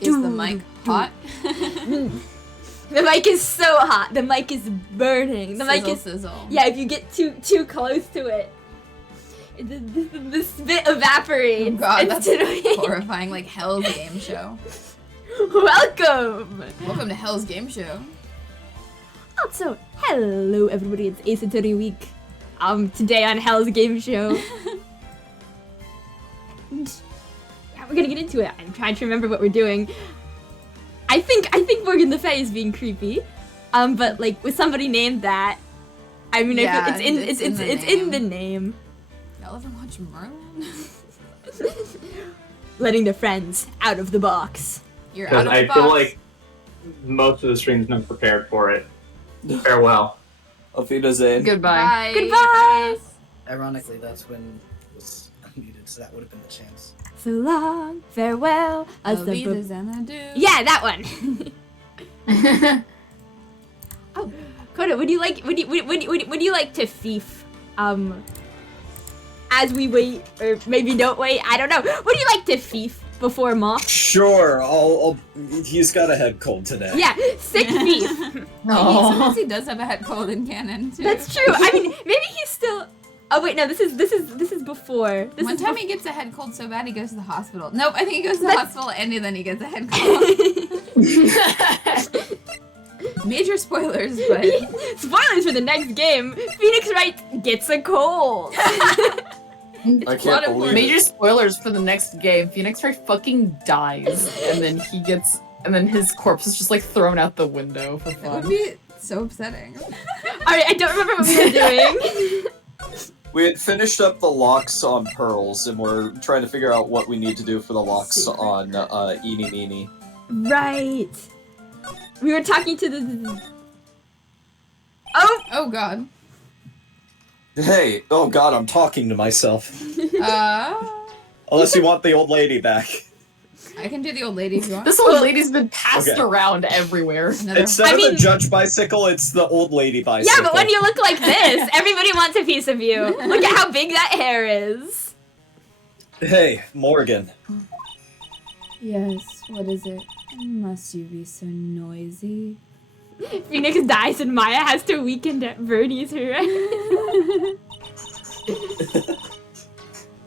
Is the mic hot? The mic is so hot. The mic is burning. The mic is sizzle. Yeah, if you get too close to it, the spit evaporates. Oh god, that's horrifying. Like Hell's Game Show. Welcome to Hell's Game Show. Also, hello everybody. It's Ace Attorney Week. Today on Hell's Game Show. Yeah, we're gonna get into it. I'm trying to remember what we're doing. I think Morgan Le Fay is being creepy, but like with somebody named that, I mean, yeah, I feel it's in the name. Y'all ever watch Merlin? Letting the friends out of the box. You're out of the box. I feel like most of the stream's been prepared for it. Farewell. Auf Wiedersehen. Goodbye. Goodbye. Ironically, that's when it was unmuted, so that would have been the chance. So long, farewell. Yeah, that one. Oh, Kota, would you like to thief? As we wait, or maybe don't wait. I don't know. Would you like to thief before Moth? Sure, I'll. He's got a head cold today. Yeah, sick thief. Sometimes he does have a head cold in canon too. That's true. I mean, maybe he's still. Oh wait, no. This is before. One time he gets a head cold so bad he goes to the hospital. Nope, I think he goes to the hospital and then he gets a head cold. Major spoilers, but spoilers for the next game. Phoenix Wright gets a cold. I can't believe it. Major spoilers for the next game. Phoenix Wright fucking dies, and then his corpse is just like thrown out the window for that fun. would be so upsetting. Alright, I don't remember what we were doing. We had finished up the locks on Pearls, and we're trying to figure out what we need to do for the locks on Eeny Meeny. Right. We were talking to the. Oh god. Hey, oh god, I'm talking to myself. Unless you want the old lady back. I can do the old lady if you want. This old lady's been passed around everywhere. Instead of the judge bicycle, it's the old lady bicycle. Yeah, but when you look like this, everybody wants a piece of you. Look at how big that hair is. Hey, Morgan. Yes, what is it? Must you be so noisy? Phoenix dies and Maya has to weaken Vernie's her.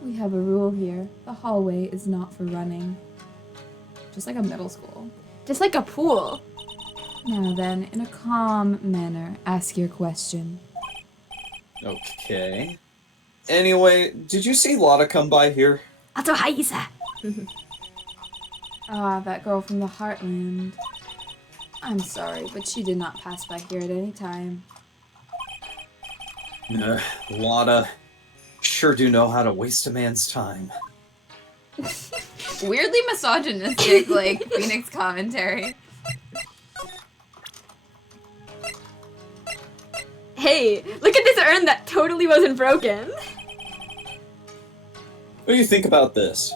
We have a rule here. The hallway is not for running. Just like a middle school. Just like a pool. Now then, in a calm manner, ask your question. Okay. Anyway, did you see Lotta come by here? Also, Haisa. Ah, that girl from the Heartland. I'm sorry, but she did not pass by here at any time. Lotta sure do know how to waste a man's time. Weirdly misogynistic, like, Phoenix commentary. Hey, look at this urn that totally wasn't broken. What do you think about this?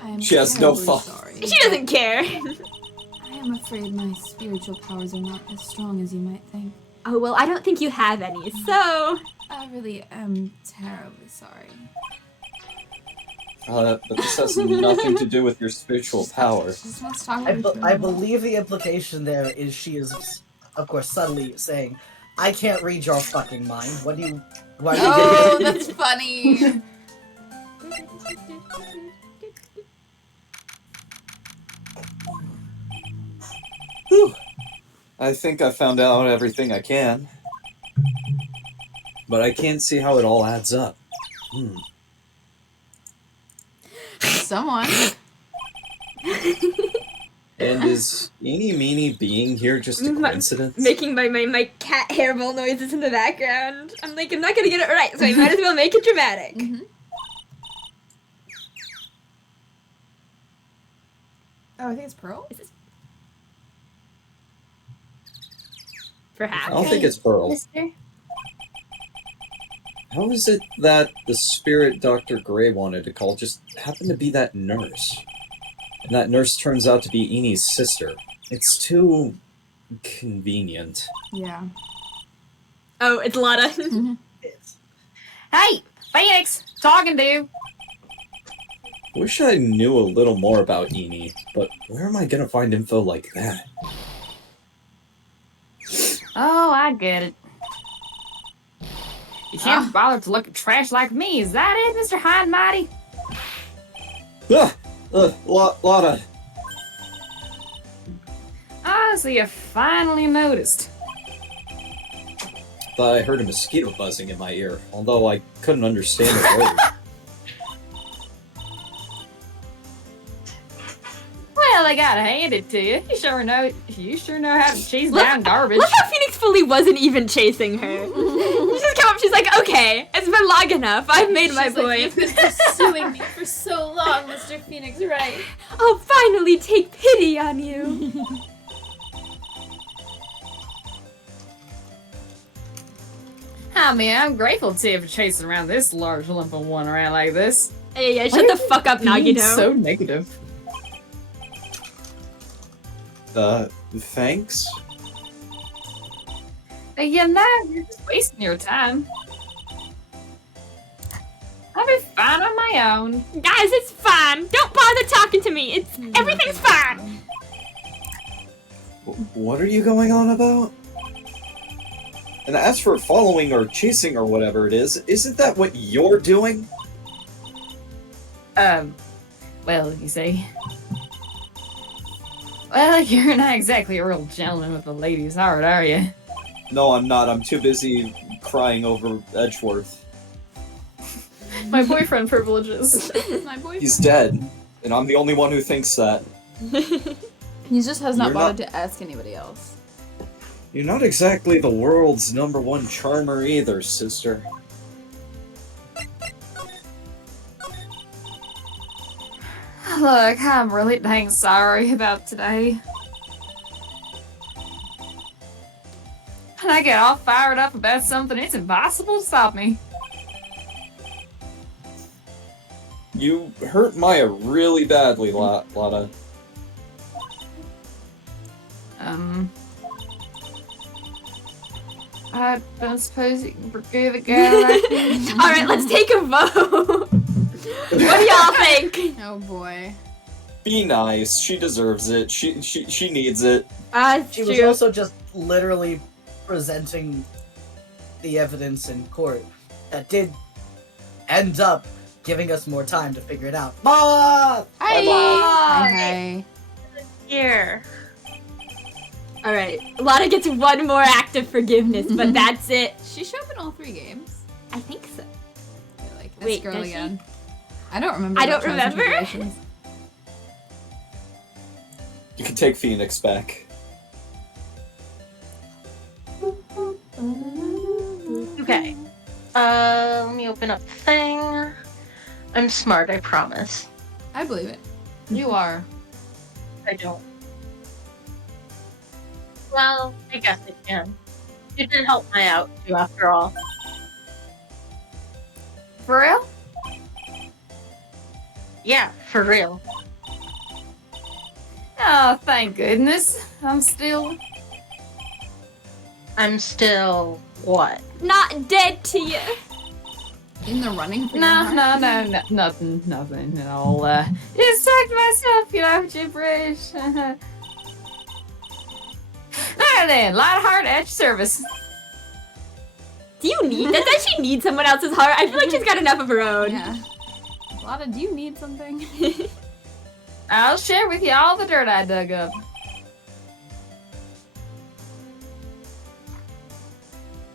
I am She has no terribly fault. sorry. She doesn't care. I am afraid my spiritual powers are not as strong as you might think. Oh, well, I don't think you have any, so... I really am terribly sorry. But this has nothing to do with your spiritual power. She just wants to talk I about believe the implication there is she is, of course, subtly saying, I can't read your fucking mind. What do you... Why are you Oh, giving that's funny! Whew. I think I found out everything I can. But I can't see how it all adds up. Someone. And is Eeny Meeny being here just a coincidence? Making my cat hairball noises in the background. I'm like, I'm not gonna get it right, so I might as well make it dramatic. Mm-hmm. Oh, I think it's Pearl? Is this... Perhaps. I don't think it's Pearl. Mister? How is it that the spirit Dr. Gray wanted to call just happened to be that nurse? And that nurse turns out to be Eenie's sister. It's too... convenient. Yeah. Oh, it's Lotta. It's Hey, Phoenix, talking to you. Wish I knew a little more about Eni, but where am I gonna find info like that? Oh, I get it. You can't bother to look at trash like me, is that it, Mr. High and Mighty? Lotta. Ah, so you finally noticed. Thought I heard a mosquito buzzing in my ear, although I couldn't understand a word. Well, I gotta hand it to you. You sure know how to chase down garbage. Look how Phoenix fully wasn't even chasing her. She just came up, she's like, okay, it's been long enough. I've made my She's like, point. you've been pursuing me for so long, Mr. Phoenix Wright. I'll finally take pity on you. I mean, I'm grateful to you for chasing around this large lump of one around like this. Yeah, shut the fuck up, Being Nagito. so negative. Thanks? You know, you're just wasting your time. I'll be fine on my own. Guys, it's fine. Don't bother talking to me. Everything's fine. What are you going on about? And as for following or chasing or whatever it is, isn't that what you're doing? Well, you see. Well, you're not exactly a real gentleman with a lady's heart, are you? No, I'm not. I'm too busy crying over Edgeworth. My boyfriend privileges. My boyfriend. He's dead, and I'm the only one who thinks that. He just has not You're bothered to ask anybody else. You're not exactly the world's #1 charmer either, sister. Look, I'm really dang sorry about today. When I get all fired up about something, it's impossible to stop me. You hurt Maya really badly, Lotta. I don't suppose you can forgive a girl like me. Alright, let's take a vote. What do y'all think? Oh boy. Be nice. She deserves it. She needs it. She was also just literally presenting the evidence in court that did end up giving us more time to figure it out. Moth! Hi. Hi. Hi. Here. Alright, Lotta gets one more act of forgiveness, but that's it. She showed up in all 3 games. I think so. I feel like this Wait, girl does she? again. I don't remember. I what don't Trials and remember. Tribulations. You can take Phoenix back. Okay. Let me open up the thing. I'm smart, I promise. I believe it. You are. I don't. Well, I guess I can. You did help my out, too, after all. For real? Yeah, for real. Oh, thank goodness. I'm still what? Not dead to you. In the running for your No, heart? nothing at all. Just talk to myself, gibberish. Alright then, light heart at your service. Do you need that? Does she need someone else's heart? I feel like she's got enough of her own. Yeah. Lotta, do you need something? I'll share with you all the dirt I dug up.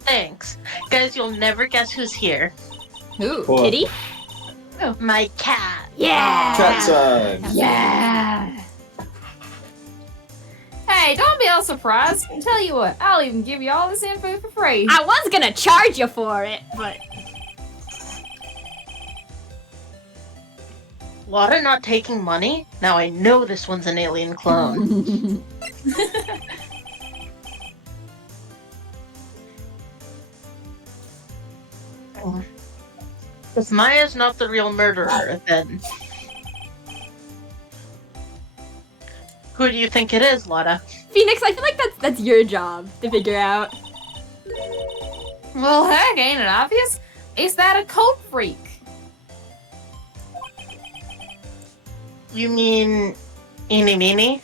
Thanks. Guys, you'll never guess who's here. Who? Cool. Kitty? My cat. Yeah. Cat time. Yeah. Hey, don't be all surprised. I'll tell you what, I'll even give you all this info for free. I was gonna charge you for it, but Lotta not taking money? Now I know this one's an alien clone. If Maya's not the real murderer, then who do you think it is, Lotta? Phoenix, I feel like that's your job to figure out. Well, heck, ain't it obvious? Is that a cult freak? You mean Eeny Meeny?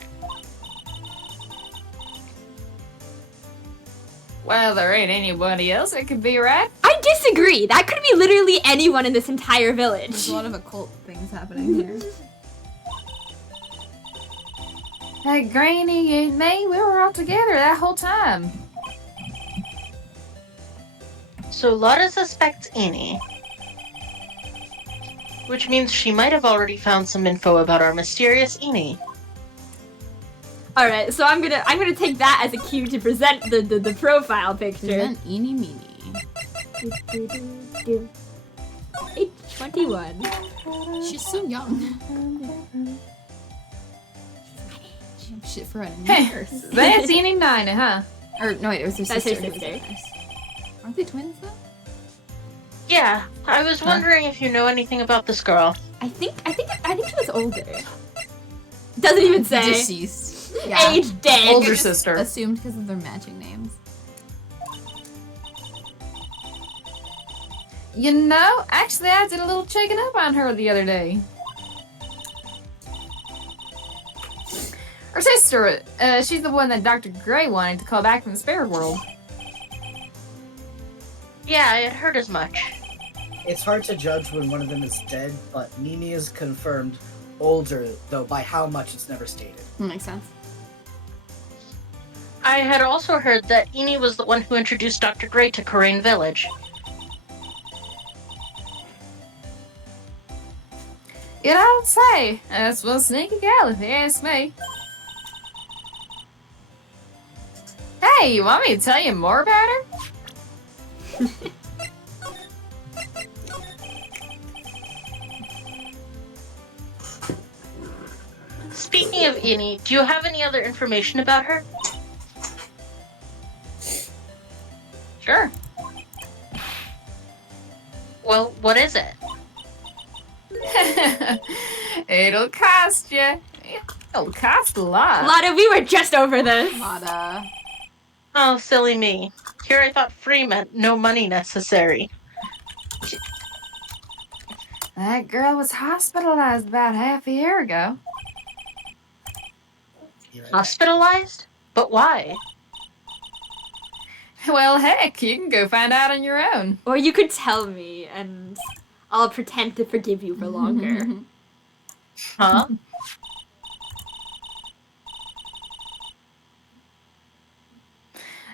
Well, there ain't anybody else that could be right. I disagree. That could be literally anyone in this entire village. There's a lot of occult things happening here. Hey, Granny and me, we were all together that whole time. So Lotta suspects Eeny. Which means she might have already found some info about our mysterious Eeny. All right, so I'm gonna take that as a cue to present the profile picture. Present Eeny Meeny. Age 21. She's so young. Shit for a Hey, nurse. that's Eeny Nina, huh? Or no, wait, it was her That's her sister. who was a sister. nurse. Aren't they twins though? Yeah, I was wondering if you know anything about this girl. I think she was older. Doesn't even say. Deceased. Yeah. Age dead. Older sister. Assumed because of their matching names. You know, actually, I did a little checking up on her the other day. Her sister, she's the one that Dr. Gray wanted to call back from the spirit world. Yeah, I had heard as much. It's hard to judge when one of them is dead, but Nini is confirmed older, though by how much it's never stated. Makes sense. I had also heard that Eeny was the one who introduced Dr. Gray to Karain Village. You know, I'd say, that's one sneaky gal if you ask me. Hey, you want me to tell you more about her? Speaking of Eeny, do you have any other information about her? Sure. Well, what is it? It'll cost you. It'll cost a lot. Lotta, we were just over this. Lotta. Oh, silly me. Here I thought free meant no money necessary. That girl was hospitalized about half a year ago. Hospitalized? But why? Well, heck, you can go find out on your own. Or you could tell me, and I'll pretend to forgive you for longer. Huh?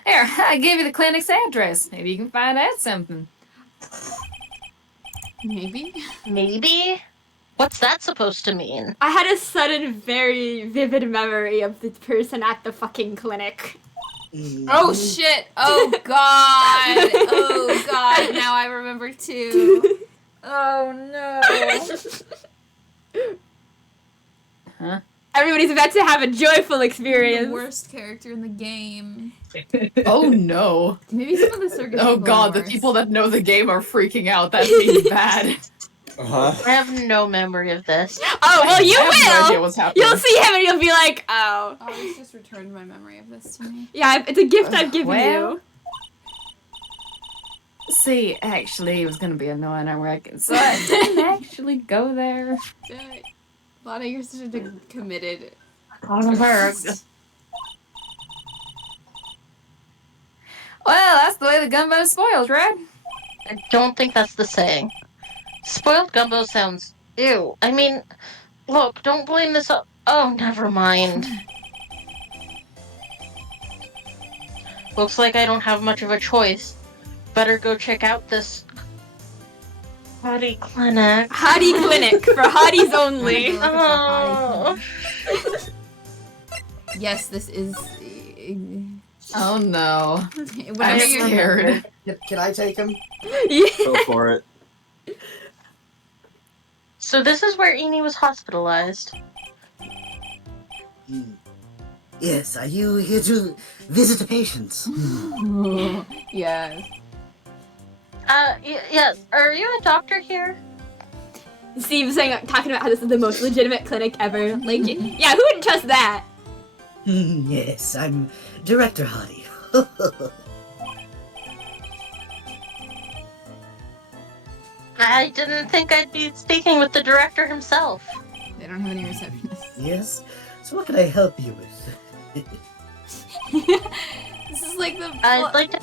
Here, I gave you the clinic's address. Maybe you can find out something. Maybe. Maybe? What's that supposed to mean? I had a sudden, very vivid memory of the person at the fucking clinic. Oh shit! Oh god! Oh god! Now I remember too. Oh no! Huh? Everybody's about to have a joyful The experience. worst character in the game. Oh no. Maybe some of the circus. Oh people god, are the worse. people that know the game are freaking out. That means bad. Uh-huh. I have no memory of this. Oh, well, you I have no idea will! what's happening. You'll see him and you'll be like, oh. Oh, it's just returned my memory of this to me. Yeah, it's a gift I've given Well. you. See, actually, it was gonna be annoying, I reckon. So I didn't actually go there. Lotta, you're such a committed. On her. Well, that's the way the gumbo's spoiled, right? I don't think that's the saying. Spoiled gumbo sounds ew. I mean, look, don't blame this up. Oh, never mind. Looks like I don't have much of a choice. Better go check out this hottie clinic. Hottie clinic for hotties only. Oh. Yes, this is. Oh no. Whenever I'm you're scared. Can I take him? Yeah. Go for it. So this is where Eeny was hospitalized. Yes, are you here to visit the patients? Yes. Yes. Are you a doctor here? Steve saying, talking about how this is the most legitimate clinic ever. Like, yeah, who wouldn't trust that? Yes, I'm Director Hardy. I didn't think I'd be speaking with the director himself. They don't have any receptionists. Yes? So what can I help you with? This is like the. I'd like to.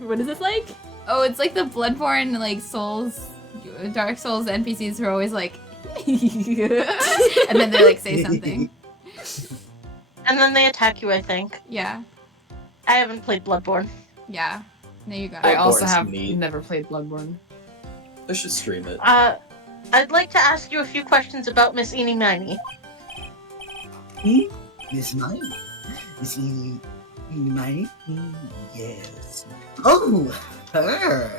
What is this like? Oh, it's like the Bloodborne like Souls, Dark Souls NPCs who are always like, and then they like say something. And then they attack you, I think. Yeah, I haven't played Bloodborne. yeah. There you go. I also Bloodborne's have neat. never played Bloodborne. I should stream it. I'd like to ask you a few questions about Miss Eeny Miny. Miss Miney? Miss Eeny Miney? Yes. Oh, her.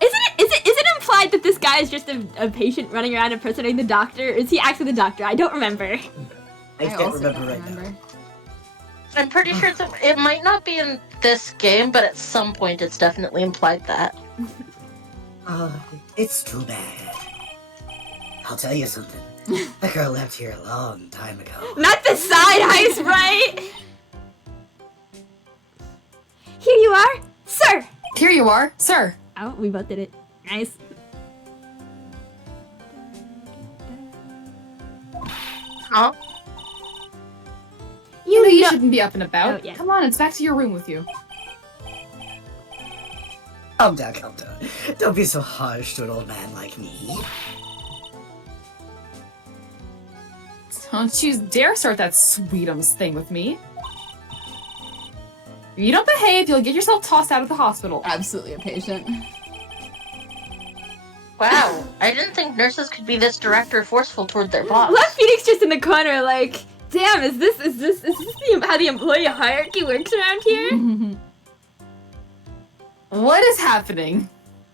Is it implied that this guy is just a patient running around impersonating the doctor? Or is he actually the doctor? I don't remember. I can't also remember don't right remember. I'm pretty sure it might not be in this game, but at some point it's definitely implied that. now. It's too bad. I'll tell you something. That girl left here a long time ago. Not the side heist, right? Here you are, sir. Here you are, sir. Oh, we both did it. Nice. Huh? You know you know- shouldn't be up and about. Oh, yeah. Come on, it's back to your room with you. Calm down, calm down. Don't be so harsh to an old man like me. Don't you dare start that sweetums thing with me. If you don't behave, you'll get yourself tossed out of the hospital. Absolutely a patient. Wow, I didn't think nurses could be this direct or forceful toward their boss. Left Phoenix just in the corner, like, damn, is this how the employee hierarchy works around here? What is happening?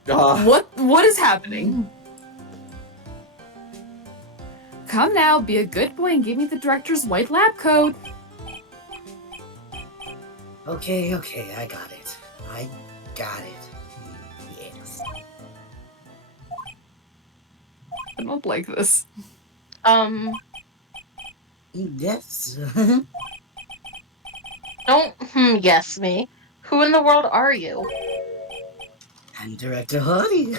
What is happening? Come now, be a good boy and give me the director's white lab coat. Okay, I got it. I got it. Yes. I don't like this. Yes. Don't yes me. Who in the world are you? I'm Director Hardy.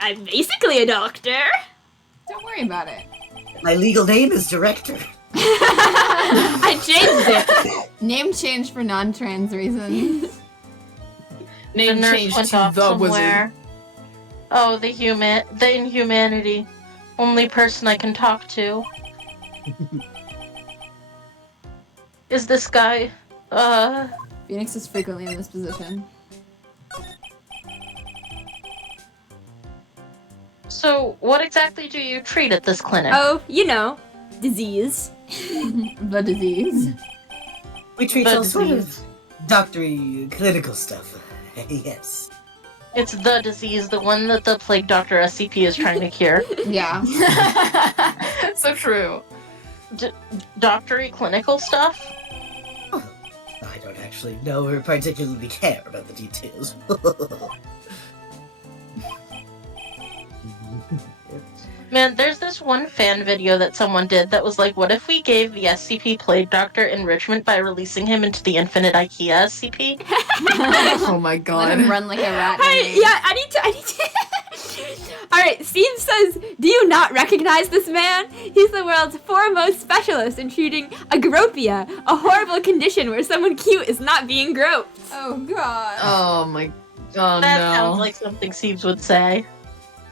I'm basically a doctor. Don't worry about it. My legal name is Director. I changed it. Name change for non-trans reasons. The Name nurse changed went to off the somewhere. wizard. Oh, the inhumanity. Only person I can talk to. Is this guy, Phoenix is frequently in this position. So, what exactly do you treat at this clinic? Oh, you know, disease. The disease. We treat The all sort of disease. doctory, clinical stuff. Yes. It's the disease, the one that the plague doctor SCP is trying to cure. Yeah. So true. Doctory clinical stuff? I don't actually know or particularly care about the details. Man, there's this one fan video that someone did that was like, what if we gave the SCP plague doctor enrichment by releasing him into the infinite IKEA SCP? Oh my Let god. him run like a rat. Hey, yeah, I need to. Alright, Steve says, do you not recognize this man? He's the world's foremost specialist in treating agropia, a horrible condition where someone cute is not being groped. Oh god. Oh my. Oh That no. sounds like something Steves would say.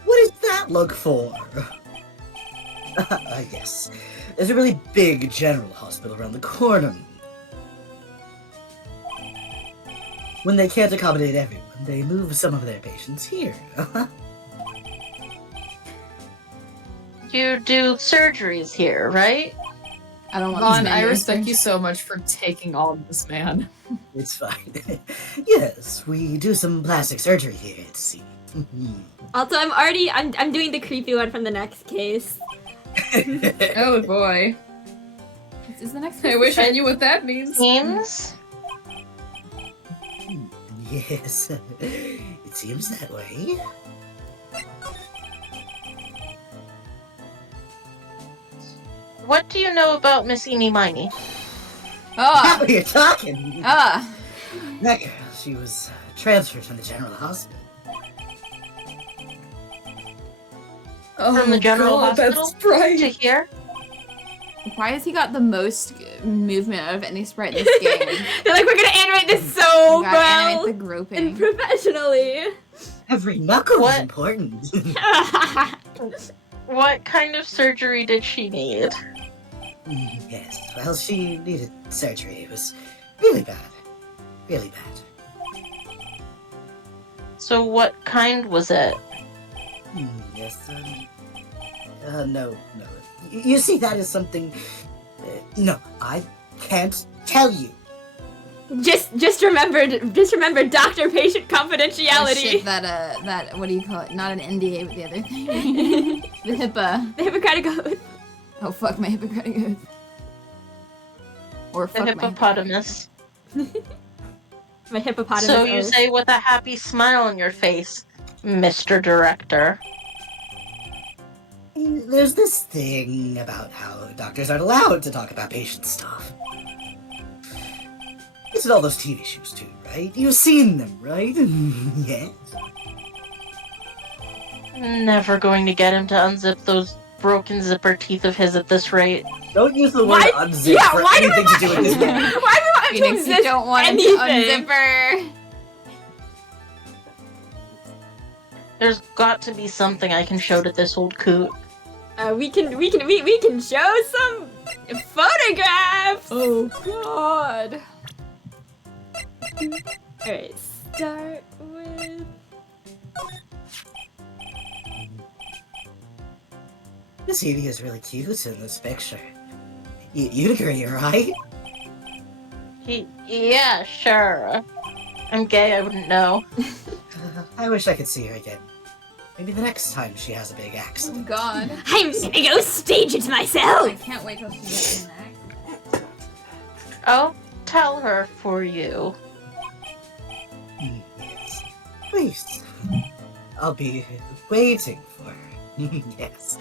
What does that look for? Yes. There's a really big general hospital around the corner. When they can't accommodate everyone, they move some of their patients here. You do surgeries here, right? I don't want Ron, this I man respect answered. you so much for taking all of this, man. It's fine. Yes, we do some plastic surgery here at sea. Also, I'm doing the creepy one from the next case. Oh boy. Is the next I wish I knew what that means. Seems. Yes, it seems that way. What do you know about Miss Eeny Miny? Ah! Now you're talking! Ah! That girl, she was transferred from the general hospital. from the general hospital That's right. to here. Why has he got the most movement out of any sprite in this game? They're like, we're gonna animate this so We gotta well animate the and groping. professionally. Every knuckle What? is important. What kind of surgery did she need? Yes, well, she needed surgery. It was really bad. Really bad. So what kind was it? Yes, no. You see, that is something... no, I can't tell you. Just remember doctor-patient Oh, confidentiality. shit, that, what do you call it? Not an NDA, but the other thing. The HIPAA. The Hippocratic Oath. Oh, fuck my Hippocratic Oath. Or The fuck my hippopotamus. My hippopotamus. So you oath. say with a happy smile on your face, Mr. Director. There's this thing about how doctors aren't allowed to talk about patient stuff. It's in all those TV shows too, right? You've seen them, right? Yes. Never going to get him to unzip those broken zipper teeth of his at this rate. Don't use the word Why- unzip yeah, for why do anything we to do with this game. Why do we want to Phoenix, you exist don't want him to anything? unzipper. There's got to be something I can show to this old coot. We can show some photographs. Oh, God. Alright, start with. This Edie is really cute in this picture. You'd agree, right? Yeah, sure. I'm gay, I wouldn't know. I wish I could see her again. Maybe the next time she has a big Oh, accident. God. I'm gonna go stage it I myself. can't wait till she gets in that. I'll tell her for you. Yes. Please. I'll be waiting for her. Yes.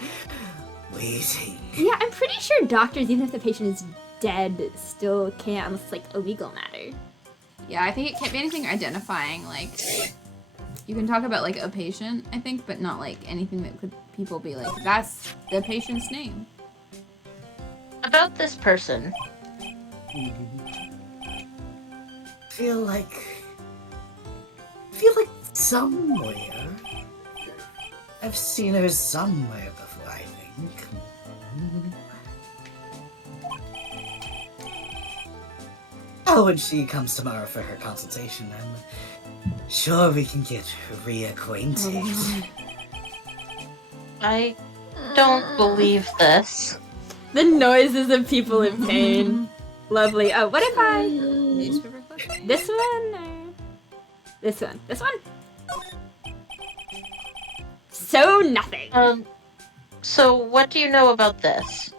Waiting. Yeah, I'm pretty sure doctors, even if the patient is dead, still can't unless it's like a legal matter. Yeah, I think it can't be anything identifying, like... You can talk about, like, a patient, I think, but not, like, anything that could people be like, that's the patient's name. About this person. Feel like somewhere. I've seen her somewhere before, I think. Oh, when she comes tomorrow for her consultation, I'm sure we can get reacquainted. I don't believe this. The noises of people in pain. Lovely. Oh, what if I... Newspaper clip? This one? Or... This one. This one? So nothing. So what do you know about this?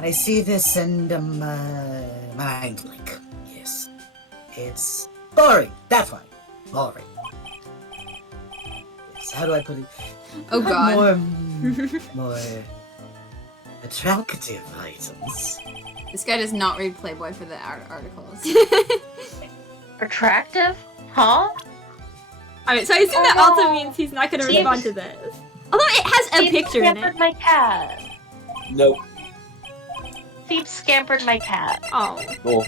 I see this and mind blank. Yes. It's boring. That's why. Boring. Yes, how do I put it? Oh, God. More attractive items. This guy does not read Playboy for the articles. Attractive? Huh? Alright, so I assume that Oh, also no. means he's not gonna Steve- respond to this. Although it has a Steve picture in scampered it. my cat. Nope. Steve scampered my cat. Oh. Cool.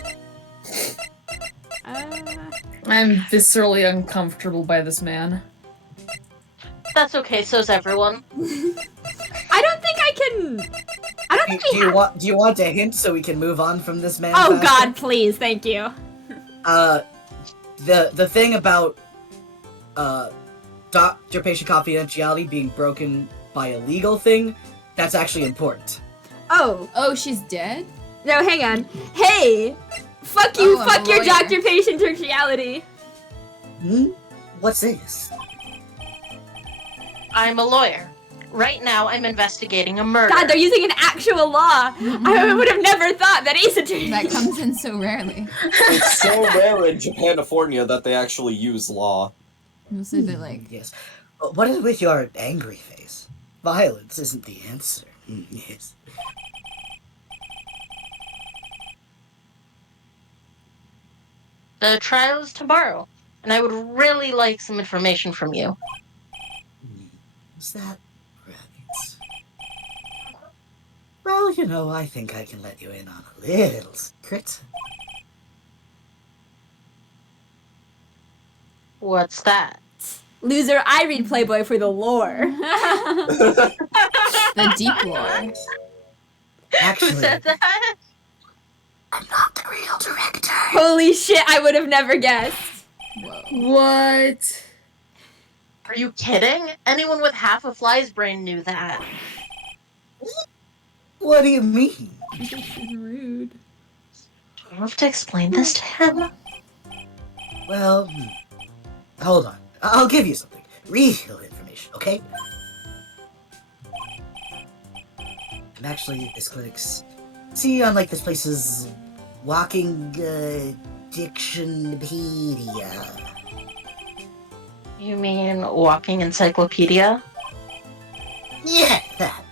I'm viscerally uncomfortable by this man. That's okay, so's everyone. I don't think I can... I don't think we have... Do you want a hint so we can move on from this man? Oh faster? god, please, thank you. The thing about doctor-patient confidentiality being broken by a legal thing, that's actually important. Oh, Oh, she's dead? no, hang on. Hey! Fuck you, Oh, I'm fuck a your lawyer. doctor-patient tertiality. What's this? I'm a lawyer. Right now, I'm investigating a murder. God, they're using an actual law. I would have never thought that Ace Attorney. That comes in so rarely. It's so rare in Japanifornia that they actually use law. Mostly they're like, Yes. What is with your angry face? Violence isn't the answer. Yes. The trial is tomorrow, and I would really like some information from you. Is that Well, you know, I think I can let you in on a little secret. What's that? Loser, I read Playboy for the lore. The deep lore. Who Actually, said that? I'm not the real director. Holy shit, I would have never guessed. Whoa. What? Are you kidding? Anyone with half a fly's brain knew that. What do you mean? She's rude. Do I have to explain this to him? Well, hold on. I'll give you something. Real information, okay? I'm actually this clinic's... See, on like this place's walking dictionpedia. You mean walking encyclopedia? Yeah, that.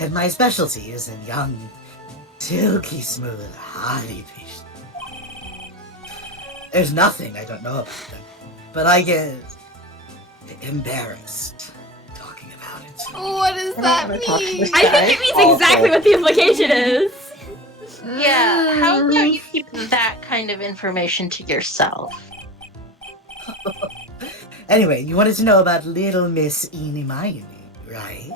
And my specialty is in young, silky smooth, hottie patients. There's nothing I don't know about them, but I get embarrassed talking about it. What does that mean? I think it means exactly what the implication is. Yeah, how about you keep that kind of information to yourself? Anyway, you wanted to know about little Miss Eeny Miny, right?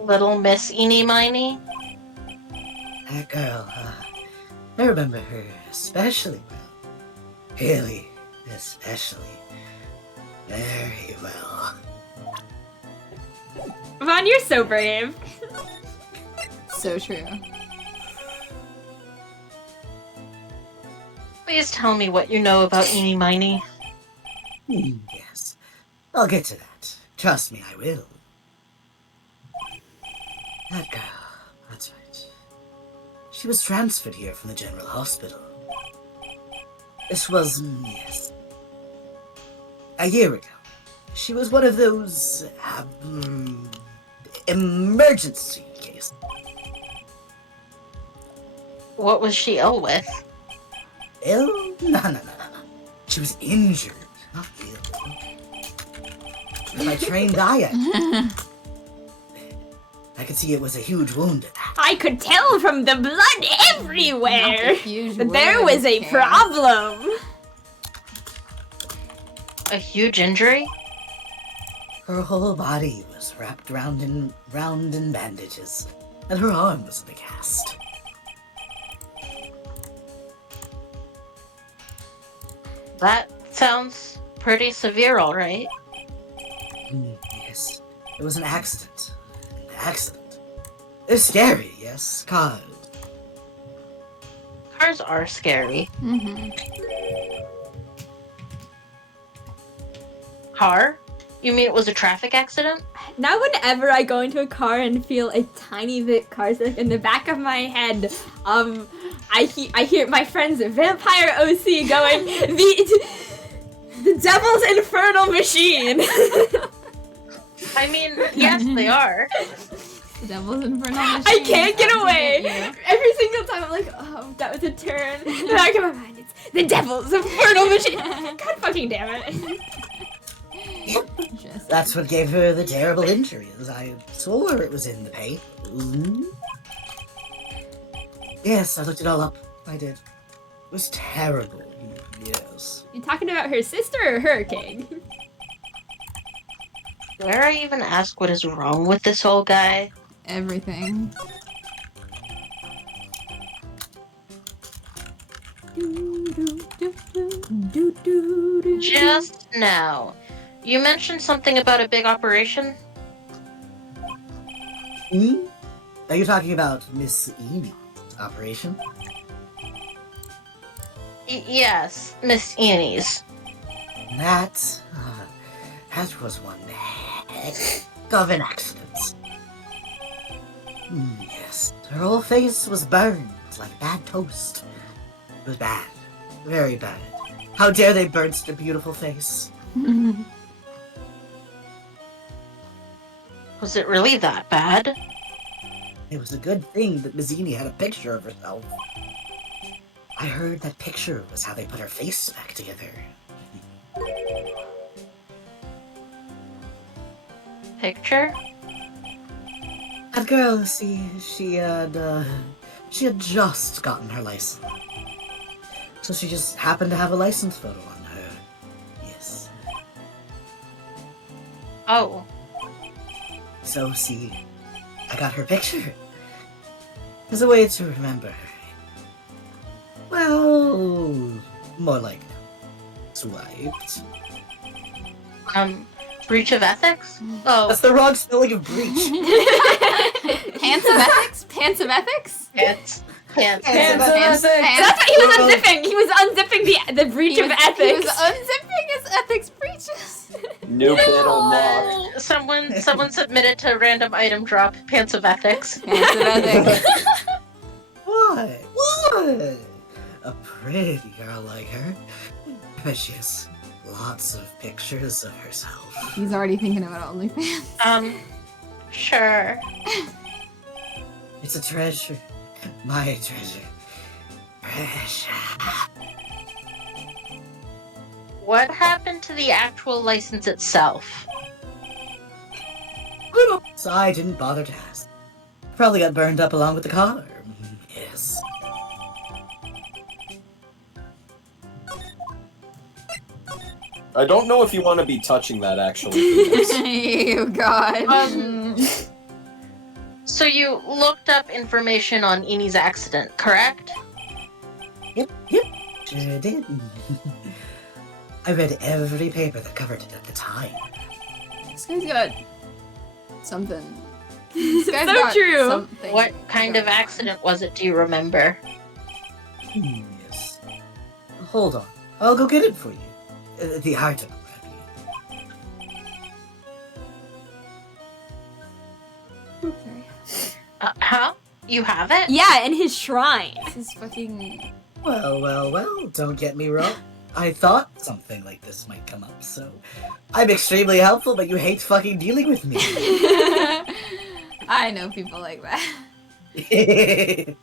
Little Miss Eeny Miny? That girl, I remember her especially well. Really, especially. Very well. Vaughn, you're so brave. So true. Please tell me what you know about Eeny Miny. Yes, I'll get to that. Trust me, I will. That girl, that's right. She was transferred here from the General Hospital. This was, yes, a year ago. She was one of those, emergency cases. What was she ill with? Ill? No. She was injured, not ill. With my trained eye, I could see it was a huge wound at that. I could tell from the blood everywhere Huge that there wound, was a okay. problem. A huge injury? Her whole body was wrapped round in bandages, and her arm was in a cast. That sounds pretty severe, alright. Yes, it was an accident. An accident. They're scary, yes, cars. Cars are scary. Mm-hmm. Car? You mean it was a traffic accident? Now whenever I go into a car and feel a tiny bit car sick in the back of my head, I hear my friends Vampire OC going, the devil's infernal machine. I mean, yes, they are. The devil's infernal machine. I can't get That's what away. you. Every single time I'm like, oh, that was a turn. In the back of my mind, it's the devil's infernal machine. God fucking damn it. Just That's what gave her the terrible injuries. I swore it was in the paper. Yes, I looked it all up. I did. It was terrible. Yes. You talking about her sister or her, King? Dare I even ask what is wrong with this old guy? everything. Just now. You mentioned something about a big operation? Are you talking about Miss Eamy's operation? Yes, Miss Annie's. That was one heck of an accident. Yes, her whole face was burned like bad toast. It was bad. Very bad. How dare they burn such a beautiful face? Was it really that bad? It was a good thing that Mazzini had a picture of herself. I heard that picture was how they put her face back together. picture? That girl, see, she had just gotten her license. So she just happened to have a license photo on her. Yes. Oh. So, see, I got her picture. As a way to remember her. Well, more like swiped. Breach of ethics? Oh, That's the wrong spelling of breach. Pants of ethics? Pants of ethics? pants. Pants. Pants of Pants. ethics. That's what he was unzipping. He was unzipping the breach of He ethics. was unzipping his ethics breaches. New battle mark. Someone submitted to random item drop. Pants of ethics. Pants of ethics. What? What? A pretty girl like her. I bet she has lots of pictures of herself. He's already thinking about OnlyFans. Sure. It's a treasure. My treasure. Treasure. What happened to the actual license itself? So I didn't bother to ask. Probably got burned up along with the car. Yes. I don't know if you want to be touching that, actually. You God. So you looked up information on Ini's accident, correct? Yep. Sure did. I read every paper that covered it at the time. This guy's got something. This guy's So got true. something What kind of going on. accident was it, do you remember? Yes. Hold on. I'll go get it for you. The article. Sorry. Huh? You have it? Yeah, in his shrine. This is fucking. Well, don't get me wrong. I thought something like this might come up, so I'm extremely helpful, but you hate fucking dealing with me. I know people like that.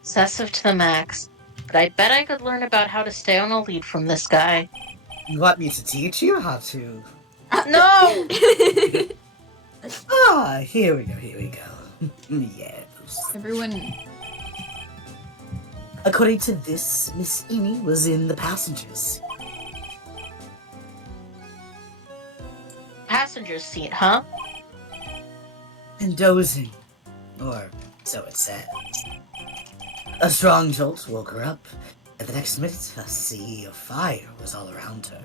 Obsessive to the max. But I bet I could learn about how to stay on a lead from this guy. You want me to teach you how to? No! Here we go. Yes. Everyone. According to this, Miss Ini was in the passengers. Passenger's seat, huh? And dozing. Or so it says. A strong jolt woke her up, and the next minute, a sea of fire was all around her.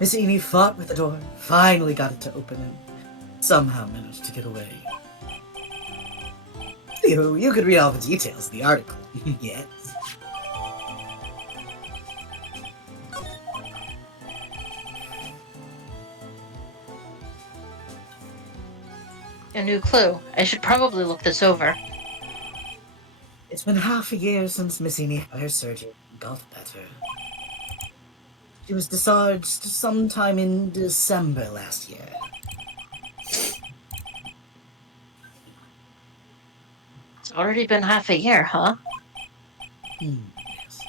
Miss Ini fought with the door, finally got it to open, and somehow managed to get away. You could read all the details in the article. Yes. A new clue. I should probably look this over. It's been half a year since Miss Ini had her surgery and got better. She was discharged sometime in December last year. It's already been half a year, huh? Yes.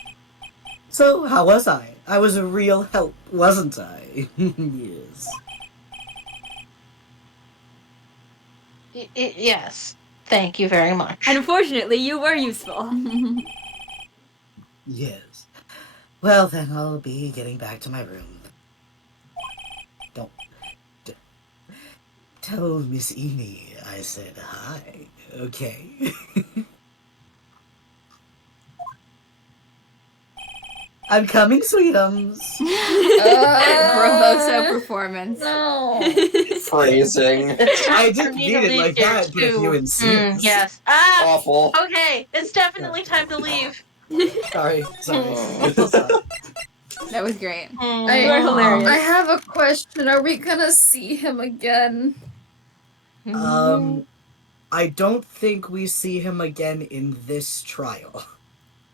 So, how was I? I was a real help, wasn't I? Yes. Yes. Thank you very much. Unfortunately, you were useful. Yes. Well, then I'll be getting back to my room. Don't... Tell Miss Ini I said hi, okay? I'm coming, sweetums. Roboso performance. No. Phrasing. It's time I for didn't me mean to it leave like here that, but if too. you insist. Yes. Awful. Okay. It's definitely time to leave. Sorry. That was great. You are hilarious. I have a question. Are we gonna see him again? I don't think we see him again in this trial.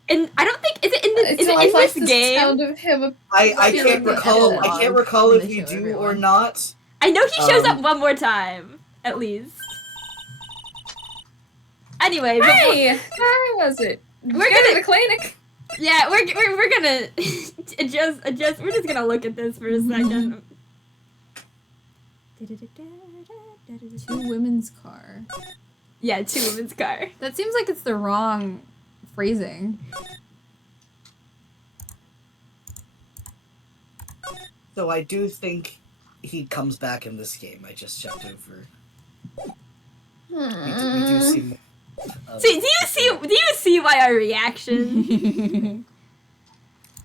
And I don't think is it in this the game? sound of him. I feel can't like they recall. edit I can't it recall when if they we show do or everyone. not. I know he shows Um, up one more time, at least. Anyway, but Hey, how was it? We're Go gonna- to the clinic. yeah, we're gonna adjust. We're just gonna look at this for a second. Two women's car. Yeah, two women's car. That seems like it's the wrong phrasing. So I do think he comes back in this game. I just checked over. We do see more. See, do you see why our reaction?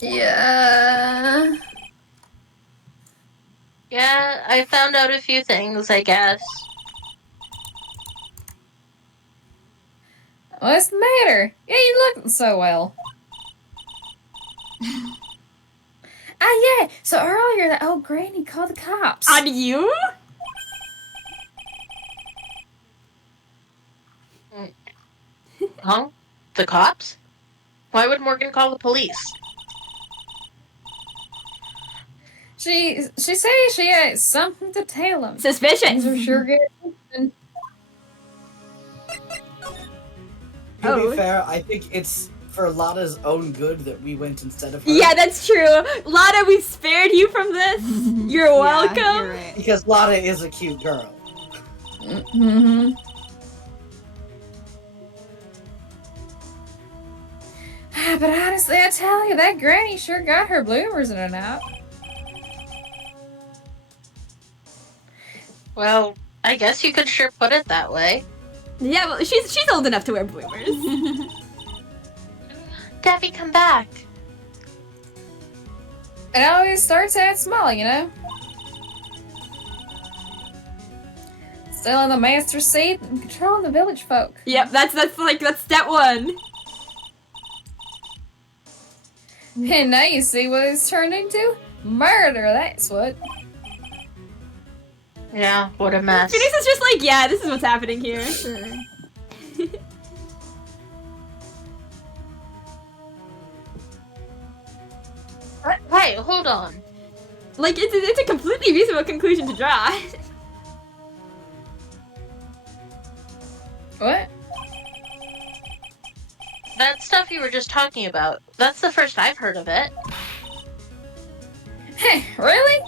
Yeah. Yeah, I found out a few things, I guess. What's the matter? Yeah, you looking so well. Ah, yeah. So earlier, that old granny called the cops. On you? Huh? The cops? Why would Morgan call the police? She says she had something to tell him. Suspicious. Things are sure good. To be fair, I think it's for Lada's own good that we went instead of her. Yeah, that's true. Lada, we spared you from this. You're welcome. Yeah, you're right. Because Lada is a cute girl. Mm-hmm. But honestly, I tell you, that granny sure got her bloomers in and out. Well, I guess you could sure put it that way. Yeah, well, she's old enough to wear bloomers. Debbie, come back. It always starts out small, you know? Still in the master's seat and controlling the village folk. Yep, that's step one. And now you see what it's turned into? Murder, that's what. Yeah, what a mess. Phoenix is just like, yeah, this is what's happening here. Sure. Wait, hold on. Like, it's a completely reasonable conclusion to draw. What? That stuff you were just talking about, that's the first I've heard of it. Hey, really?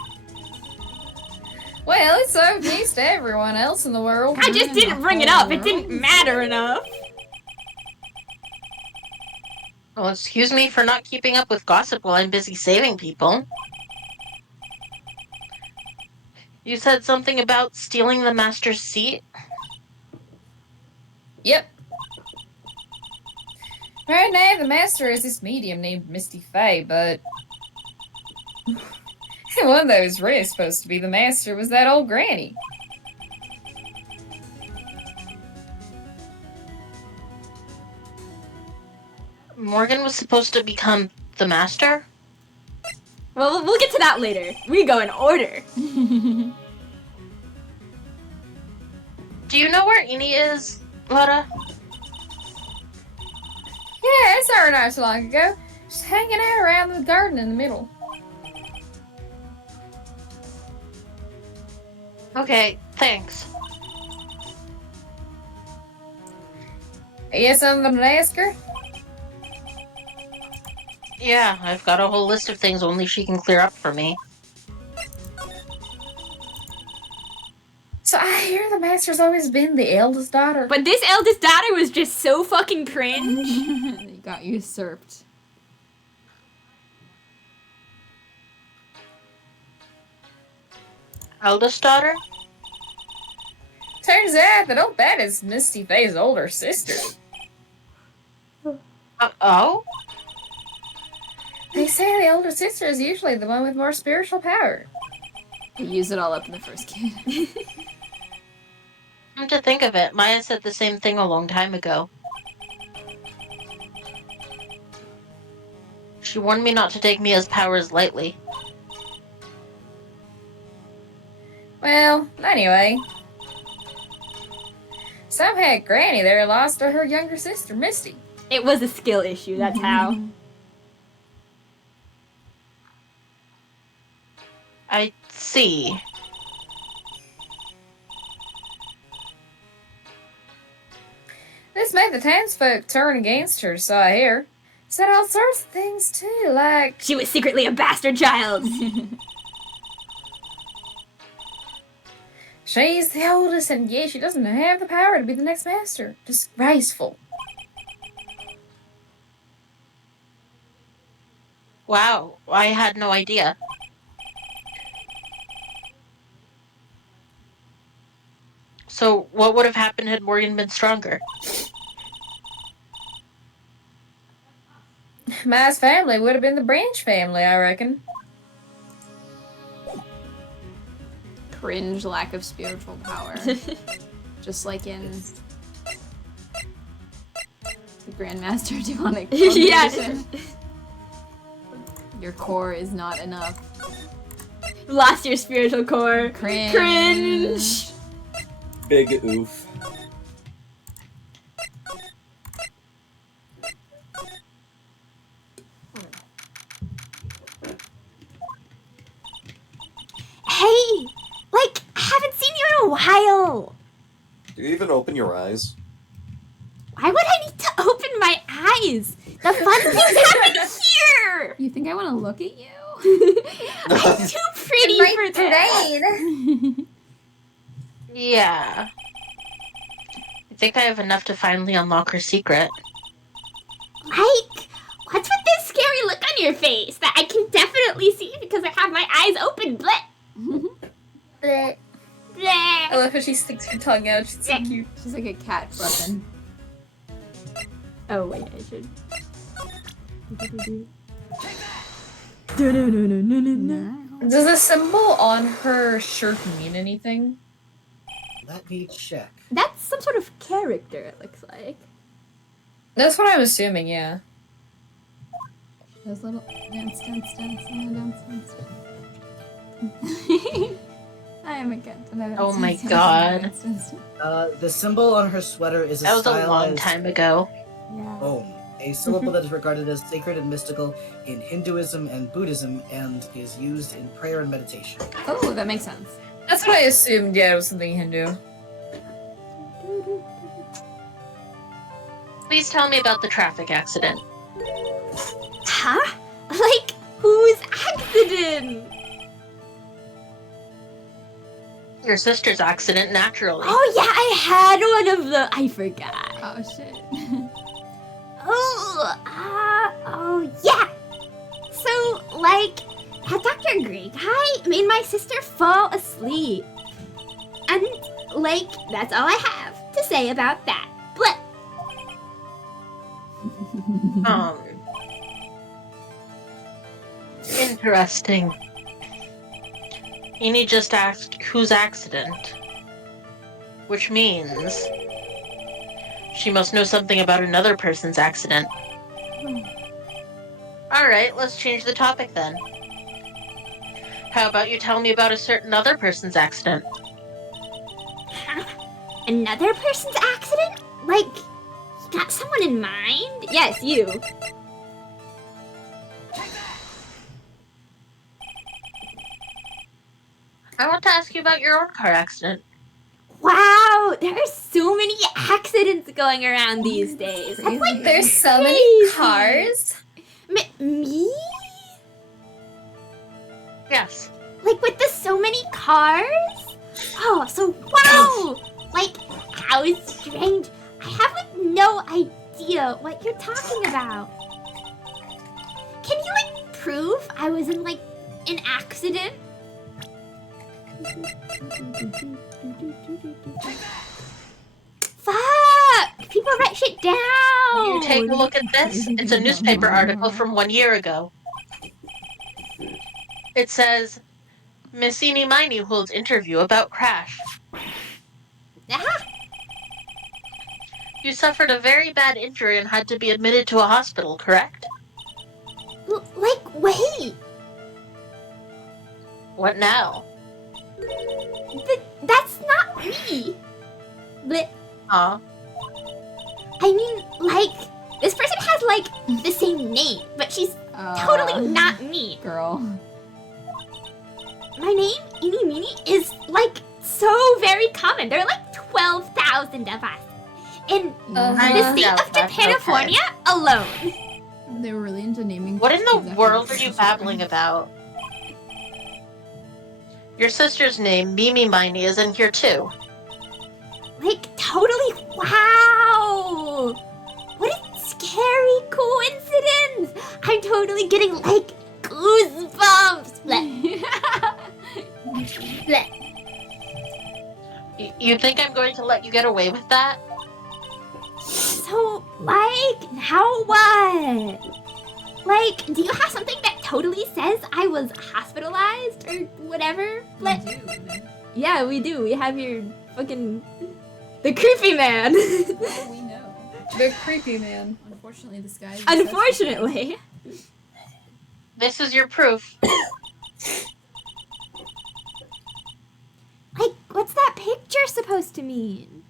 Well, it's served news to everyone else in the world. I just didn't bring it up. It didn't matter enough. Well, excuse me for not keeping up with gossip while I'm busy saving people. You said something about stealing the master's seat? Yep. Right now, the master is this medium named Misty Faye, but one that was really supposed to be the master was that old granny. Morgan was supposed to become the master? Well, we'll get to that later. We go in order. Do you know where Eni is, Lotta? Yeah, I saw her not so long ago. Just hanging out around the garden in the middle. Okay, thanks. You have something to ask her? Yeah, I've got a whole list of things only she can clear up for me. So I hear the master's always been the eldest daughter. But this eldest daughter was just so fucking cringe. You got usurped. Eldest daughter? Turns out that old that is Misty Faye's older sister. Oh? They say the older sister is usually the one with more spiritual power. You use it all up in the first kid. Come to think of it, Maya said the same thing a long time ago. She warned me not to take Mia's powers lightly. Well, anyway. Somehow Granny there lost to her younger sister, Misty. It was a skill issue, that's how. I see. This made the townsfolk turn against her, so I hear. Said all sorts of things too, like She was secretly a bastard child. She's the oldest, and yeah, she doesn't have the power to be the next master. Disgraceful. Wow, I had no idea. So, what would have happened had Morgan been stronger? Ma's family would have been the Branch family, I reckon. Cringe lack of spiritual power. Just like in the Grandmaster Demonic Yeah. Combination. Your core is not enough. Lost your spiritual core. Cringe. Cringe. Big oof. Hey! Like, I haven't seen you in a while! Do you even open your eyes? Why would I need to open my eyes? The fun things happen here! You think I want to look at you? I'm too pretty for that. Yeah. I think I have enough to finally unlock her secret. Like, what's with this scary look on your face that I can definitely see because I have my eyes open? Bleh. Bleh. I Bleh. love how she sticks her tongue out. She's so cute. She's like a cat flipping. Oh, wait, I should. Does the symbol on her shirt mean anything? Let me check. That's some sort of character, it looks like. That's what I'm assuming, yeah. Those little dance. I am a cat. Oh my god. The symbol on her sweater is a That was a long stylized time ago. Yeah. Om, a syllable that is regarded as sacred and mystical in Hinduism and Buddhism and is used in prayer and meditation. Oh, that makes sense. That's what I assumed, yeah, it was something Hindu. Please tell me about the traffic accident. Huh? Like, whose accident? Your sister's accident, naturally. Oh, yeah, I had one of the. I forgot. Oh shit. Oh, yeah. So, like, that Dr. Gray guy made my sister fall asleep. And, like, that's all I have to say about that. Blip. Interesting. Eni just asked whose accident, which means she must know something about another person's accident. Alright, let's change the topic then. How about you tell me about a certain other person's accident? Huh? Another person's accident? Like, you got someone in mind? Yes, you. I want to ask you about your own car accident. Wow, there are so many accidents going around these days. That's like There's so many crazy. cars. Me? Yes. Like with the so many cars? Oh, so wow! Like, how strange. I have like no idea what you're talking about. Can you like prove I was in like an accident? Fuck! People write shit down! You take a look at this. It's a newspaper article from 1 year ago. It says, Miss Eni Miney holds interview about crash. Ah, You suffered a very bad injury and had to be admitted to a hospital, correct? like, wait! What now? That's not me! But, Huh? I mean, like, this person has, like, the same name, but she's totally not me. Girl. My name, Eeny Meeny, is, like, so very common. There are, like, 12,000 of us. In the state of California alone. They were really into naming. What in the kids after world are their you sister. babbling about? Your sister's name, Mimi Miney, is in here too. Like, totally, wow! What a scary coincidence! I'm totally getting, like, goosebumps! Bleh. Bleh. You think I'm going to let you get away with that? So, like, now what? Like, do you have something that totally says I was hospitalized or whatever? Bleh. Yeah, we do. We have your fucking... The creepy man! Oh, we know. The creepy man. Unfortunately, this guy. Unfortunately. This is your proof. Like, what's that picture supposed to mean?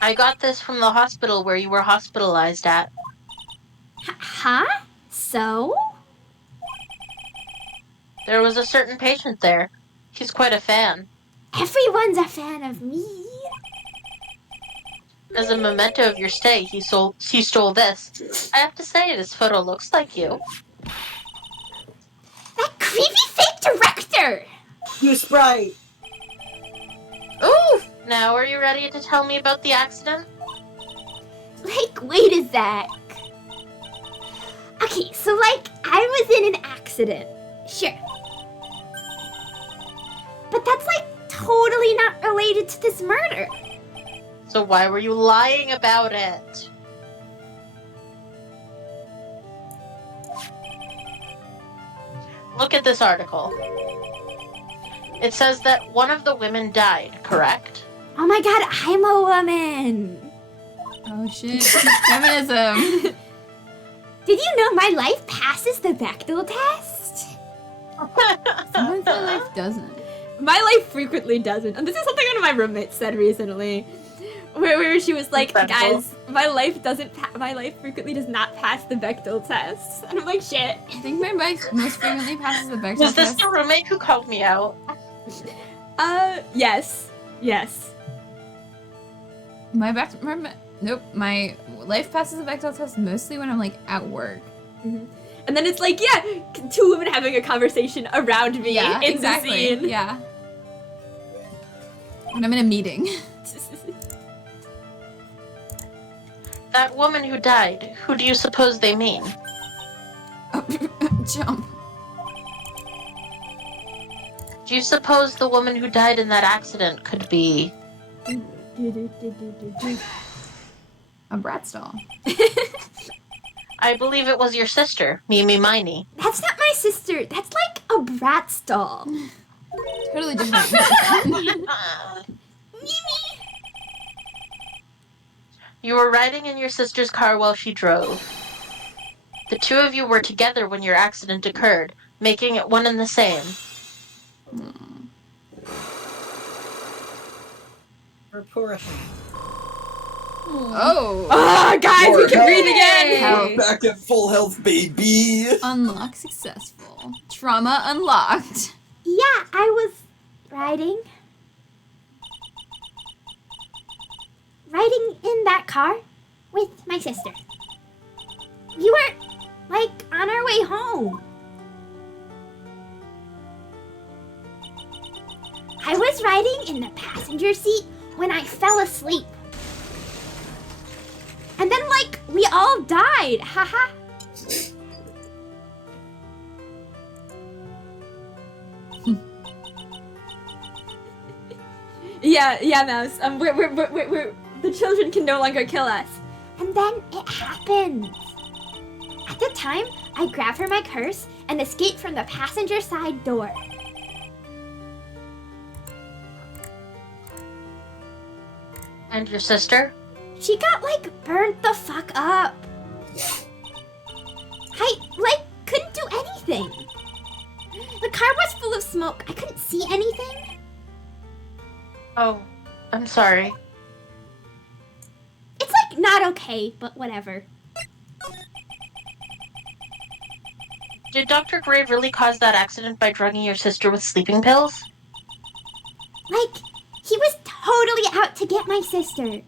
I got this from the hospital where you were hospitalized at. Huh? So? There was a certain patient there. He's quite a fan. Everyone's a fan of me. As a memento of your stay, he stole this. I have to say, this photo looks like you. That creepy fake director! You Sprite! Ooh! Now, are you ready to tell me about the accident? Like, wait a sec. Okay, so like, I was in an accident. Sure. But that's like totally not related to this murder. So why were you lying about it? Look at this article. It says that one of the women died, correct? Oh my god, I'm a woman. Oh shit. Feminism. Did you know my life passes the Bechdel test? Sometimes my life doesn't. My life frequently doesn't. And this is something one of my roommates said recently. Where she was like, Bechdel. guys, my life frequently does not pass the Bechdel test. And I'm like, shit. I think my life most frequently passes the Bechdel Was this test. your roommate who called me out? Yes. Yes. My my life passes the Bechdel test mostly when I'm like at work. Mm-hmm. And then it's like, yeah, two women having a conversation around me Yeah, in exactly. the scene. Yeah. When I'm in a meeting. That woman who died, who do you suppose they mean? Jump. Do you suppose the woman who died in that accident could be... A Bratz doll. I believe it was your sister, Mimi Miney. That's not my sister. That's like a Bratz doll. Totally different. You were riding in your sister's car while she drove. The two of you were together when your accident occurred, making it one and the same. Proportion. Oh. Oh, guys, we can More breathe health. again. We're back at full health, baby! Unlock successful. Trauma unlocked. Yeah, I was riding in that car with my sister. We were, like, on our way home. I was riding in the passenger seat when I fell asleep. And then, like, we all died. Haha. Yeah, Mouse. We're the children can no longer kill us. And then it happens. At the time, I grabbed for my purse and escaped from the passenger side door. And your sister? She got, like, burnt the fuck up. I, like, couldn't do anything. The car was full of smoke. I couldn't see anything. Oh, I'm sorry. It's, like, not okay, but whatever. Did Dr. Gray really cause that accident by drugging your sister with sleeping pills? Like, he was totally out to get my sister.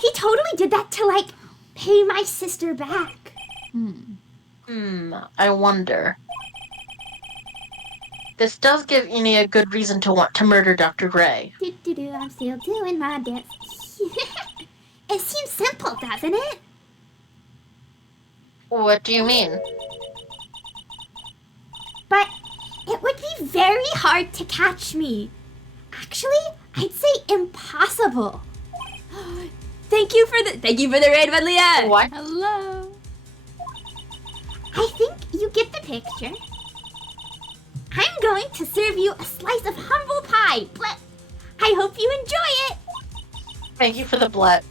He totally did that to, like, pay my sister back. I wonder. This does give Eni a good reason to want to murder Dr. Gray. Do, I'm still doing my dance. It seems simple, doesn't it? What do you mean? But it would be very hard to catch me. Actually, I'd say impossible. Thank you for the raid, Vanlia. What? Hello. I think you get the picture. I'm going to serve you a slice of humble pie. Blep. I hope you enjoy it. Thank you for the blep.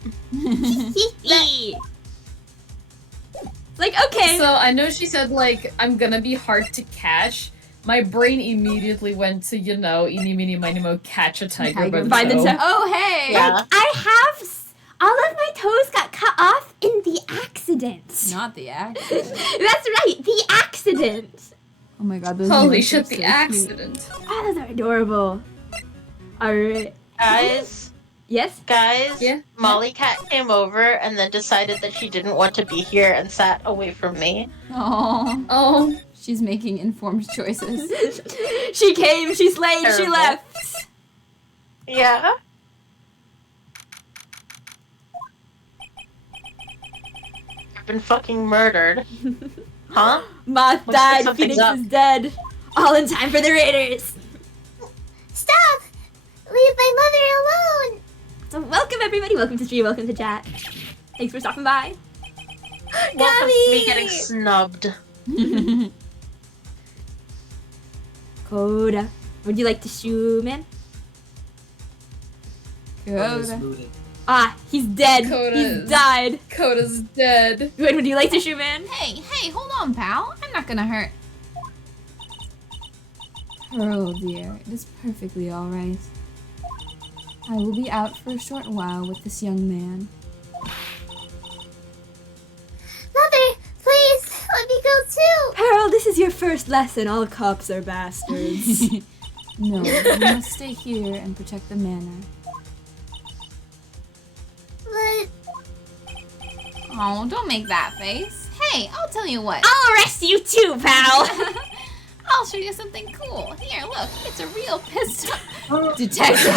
Like, okay. So I know she said, like, I'm gonna be hard to catch. My brain immediately went to, you know, eeny, meeny, miny, mo, catch a tiger by the By the toe. toe. Oh, hey. Yeah. I have all of my toes got cut off in the accident. Not the accident. That's right, the accident. Oh my god, those Holy mice are shit, so the cute. accident. Oh, those are adorable. All right. Guys, Yes. Yeah. Molly Cat came over and then decided that she didn't want to be here and sat away from me. Aw. Oh. She's making informed choices. She came. She slayed. She Terrible. left. Yeah? I've been fucking murdered. Huh? Moth Let's died. pick some Phoenix things up. is dead. All in time for the Raiders. Stop! Leave my mother alone. So welcome everybody. Welcome to stream. Welcome to chat. Thanks for stopping by. Welcome to me getting snubbed. Kota, would you like to shoe, man? Good. Ah, he's dead. Kota He's is- died. Kota's dead. Would you like to shoe, man? Hey, hold on, pal. I'm not gonna hurt. Pearl, dear, it is perfectly alright. I will be out for a short while with this young man. Mother, please, let me go too. Pearl, this is your first lesson. All cops are bastards. No, you must stay here and protect the manor. But Oh, don't make that face. Hey, I'll tell you what. I'll arrest you too, pal. I'll show you something cool. Here, look. It's a real pistol. Detective.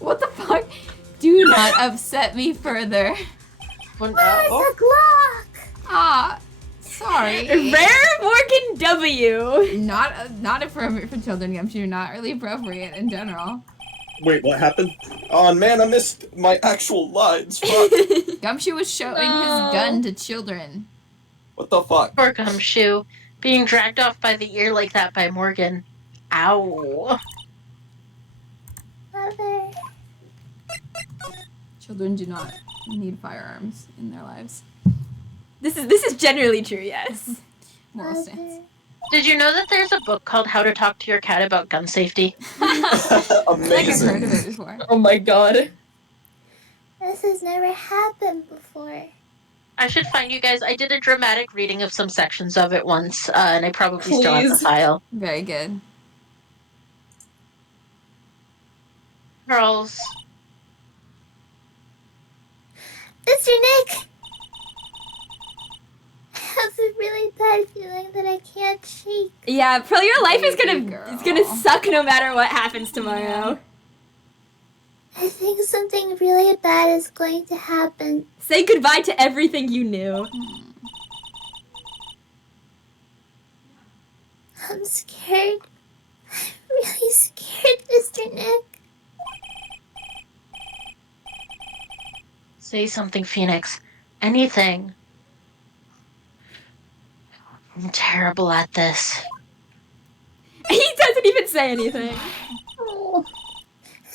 What the fuck? Do not upset me further. Well, no. Glock. Ah, sorry. Rare Morgan W. Not appropriate for children, Gumshoe. Not really appropriate in general. Wait, what happened? Oh man, I missed my actual lines. Fuck. Gumshoe was showing No. his gun to children. What the fuck? Poor Gumshoe. Being dragged off by the ear like that by Morgan. Ow. Mother. Children do not need firearms in their lives. This is generally true, yes. Moral stance. Did you know that there's a book called How to Talk to Your Cat About Gun Safety? I think I've heard Amazing. of it before. Oh my god. This has never happened before. I should find you guys. I did a dramatic reading of some sections of it once, and I probably still have the Please. file. Very good. Girls. Mr. Nick! I have a really bad feeling that I can't shake. Yeah, Pearl, your life is Baby gonna girl. suck no matter what happens tomorrow. I think something really bad is going to happen. Say goodbye to everything you knew. I'm scared. I'm really scared, Mr. Nick. Say something, Phoenix. Anything. I'm terrible at this. He doesn't even say anything. Oh.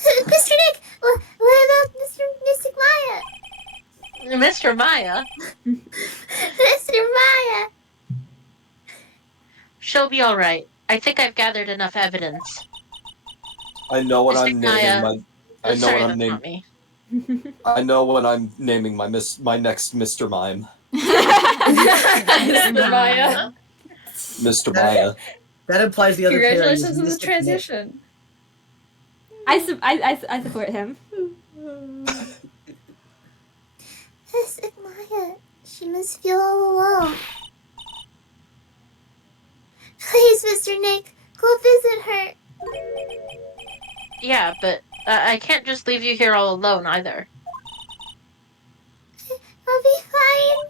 Mr. Nick, what about Mr. Maya? Mr. Maya? Mr. Maya! She'll be alright. I think I've gathered enough evidence. I know what Mr. I'm Kaya. naming my. I know Sorry, what that's I'm naming. not me. I know what I'm naming my next Mr. Mime. Mr. Maya. Mr. Maya. That implies the other player is Congratulations on the Mr. Nick. transition. I support him. This is Maya. She must feel all alone. Please, Mr. Nick, go visit her. Yeah, but I can't just leave you here all alone either. I'll be fine.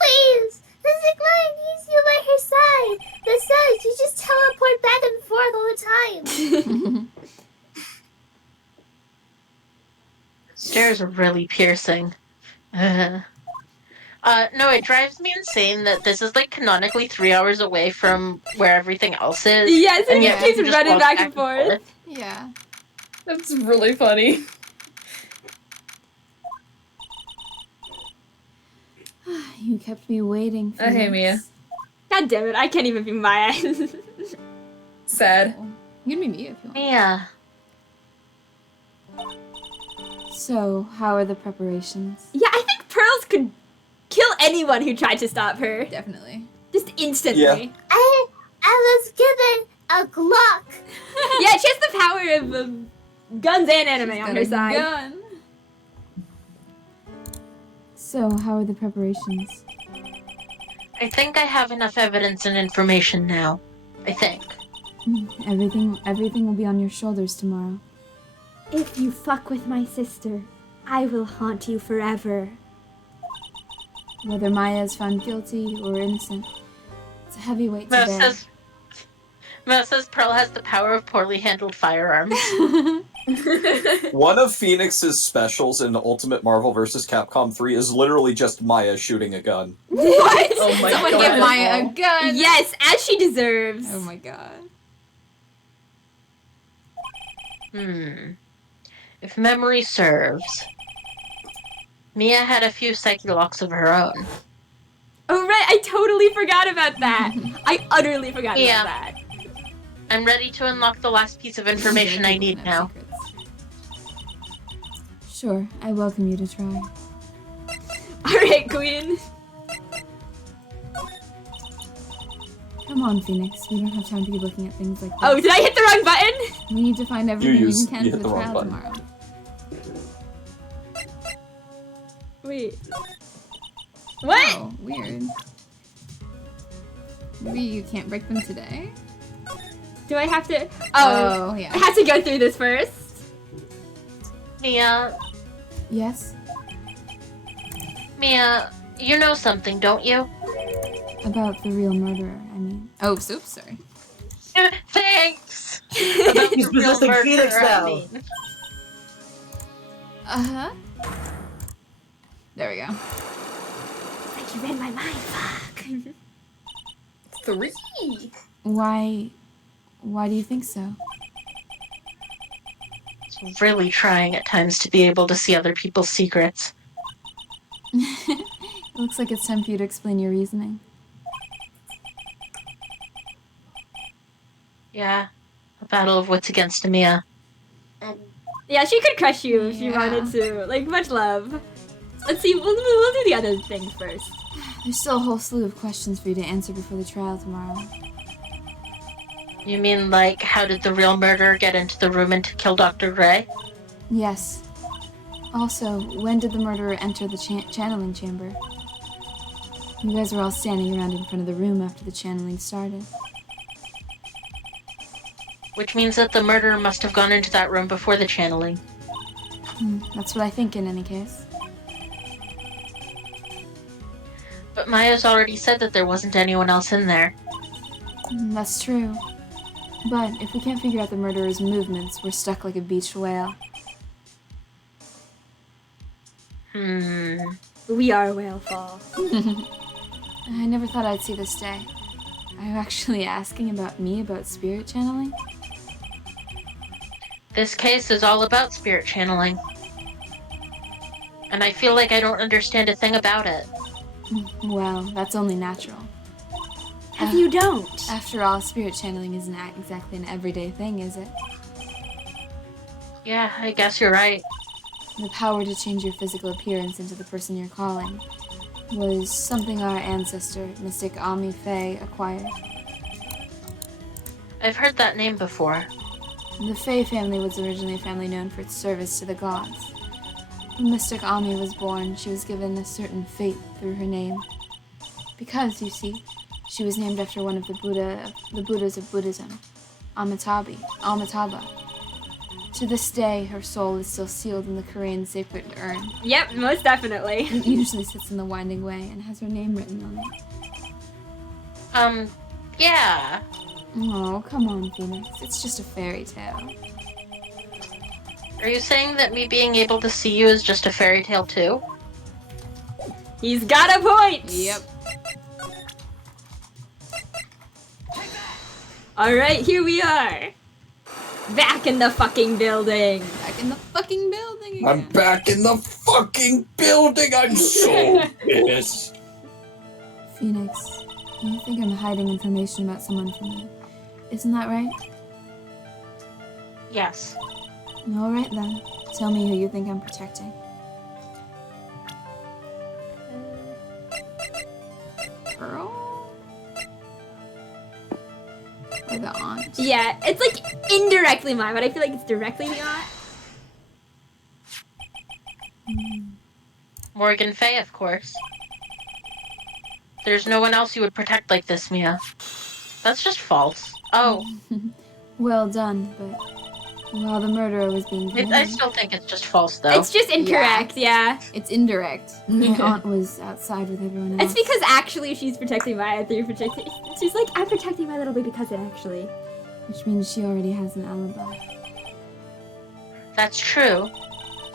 Please, the Sigma needs you by her side. Besides, you just teleport back and forth all the time. Stairs are really piercing. No, it drives me insane that this is like canonically 3 hours away from where everything else is. Yes, and he yet just keeps we just running walk back and forth. Yeah. That's really funny. You kept me waiting for Hey, this. Mia. God damn it, I can't even be Maya. Sad. You can be Mia if you want. Yeah. So, how are the preparations? Yeah, I think Pearls could kill anyone who tried to stop her. Definitely. Just instantly. Yeah. I was given a Glock. Yeah, she has the power of guns and anime She's on got her a side. gun. So, how are the preparations? I think I have enough evidence and information now. I think. Everything will be on your shoulders tomorrow. If you fuck with my sister, I will haunt you forever. Whether Maya is found guilty or innocent, it's a heavy weight to bear. Mo says Pearl has the power of poorly handled firearms. One of Phoenix's specials in Ultimate Marvel vs. Capcom 3 is literally just Maya shooting a gun. What? Oh my Someone god. give Maya a gun. Yes, as she deserves. Oh my god. If memory serves, Mia had a few psyche locks of her own. Oh right, I totally forgot about that. I utterly forgot Yeah. about that. I'm ready to unlock the last piece of information I need now. Sure, I welcome you to try. Alright, Queen. Come on, Phoenix. We don't have time to be looking at things like this. Oh, did I hit the wrong button? We need to find everything we you can hit for the the wrong trial button. tomorrow. Wait. What? Oh, weird. Maybe you can't break them today? Do I have to? Oh, I yeah. have to go through this first. Mia, Yes? you know something, don't you? About the real murderer, I mean. Oh, oops, sorry. Thanks! About He's the real possessing Phoenix murderer, I now. mean. Uh-huh. There we go. Like you read my mind. Fuck. 3. Why do you think so? It's really trying at times to be able to see other people's secrets. It looks like it's time for you to explain your reasoning. Yeah, a battle of wits against Mia. Yeah, she could crush you if she Yeah. wanted to. Like, much love. Let's see, we'll do the other things first. There's still a whole slew of questions for you to answer before the trial tomorrow. You mean, like, how did the real murderer get into the room and to kill Dr. Gray? Yes. Also, when did the murderer enter the channeling chamber? You guys were all standing around in front of the room after the channeling started. Which means that the murderer must have gone into that room before the channeling. That's what I think in any case. But Maya's already said that there wasn't anyone else in there. That's true. But if we can't figure out the murderer's movements, we're stuck like a beached whale. We are whale fall. I never thought I'd see this day. Are you actually asking about me about spirit channeling? This case is all about spirit channeling. And I feel like I don't understand a thing about it. Well, that's only natural. If you don't. After all, spirit channeling isn't exactly an everyday thing, is it? Yeah, I guess you're right. The power to change your physical appearance into the person you're calling was something our ancestor, Mystic Ami Faye, acquired. I've heard that name before. The Faye family was originally a family known for its service to the gods. When Mystic Ami was born, she was given a certain fate through her name. Because, you see, She was named after one of the Buddhas of Buddhism, Amitabha. To this day, her soul is still sealed in the Korean sacred urn. Yep, most definitely. It usually sits in the winding way and has her name written on it. Yeah. Oh, come on, Phoenix. It's just a fairy tale. Are you saying that me being able to see you is just a fairy tale too? He's got a point! Yep. Alright, here we are. Back in the fucking building. Back in the fucking building again. I'm back in the fucking building. I'm so pissed. Phoenix, you think I'm hiding information about someone from you. Isn't that right? Yes. Alright then. Tell me who you think I'm protecting. Pearl? Or the aunt? Yeah, it's like indirectly mine, but I feel like it's directly the aunt. Morgan Fay, of course. There's no one else you would protect like this, Mia. That's just false. Oh. Well done, but while the murderer was being committed, I still think it's just false, though. It's just incorrect, yeah. it's indirect. My aunt was outside with everyone else. It's because actually she's protecting Maya through protecting. She's like, I'm protecting my little baby cousin, actually. Which means she already has an alibi. That's true.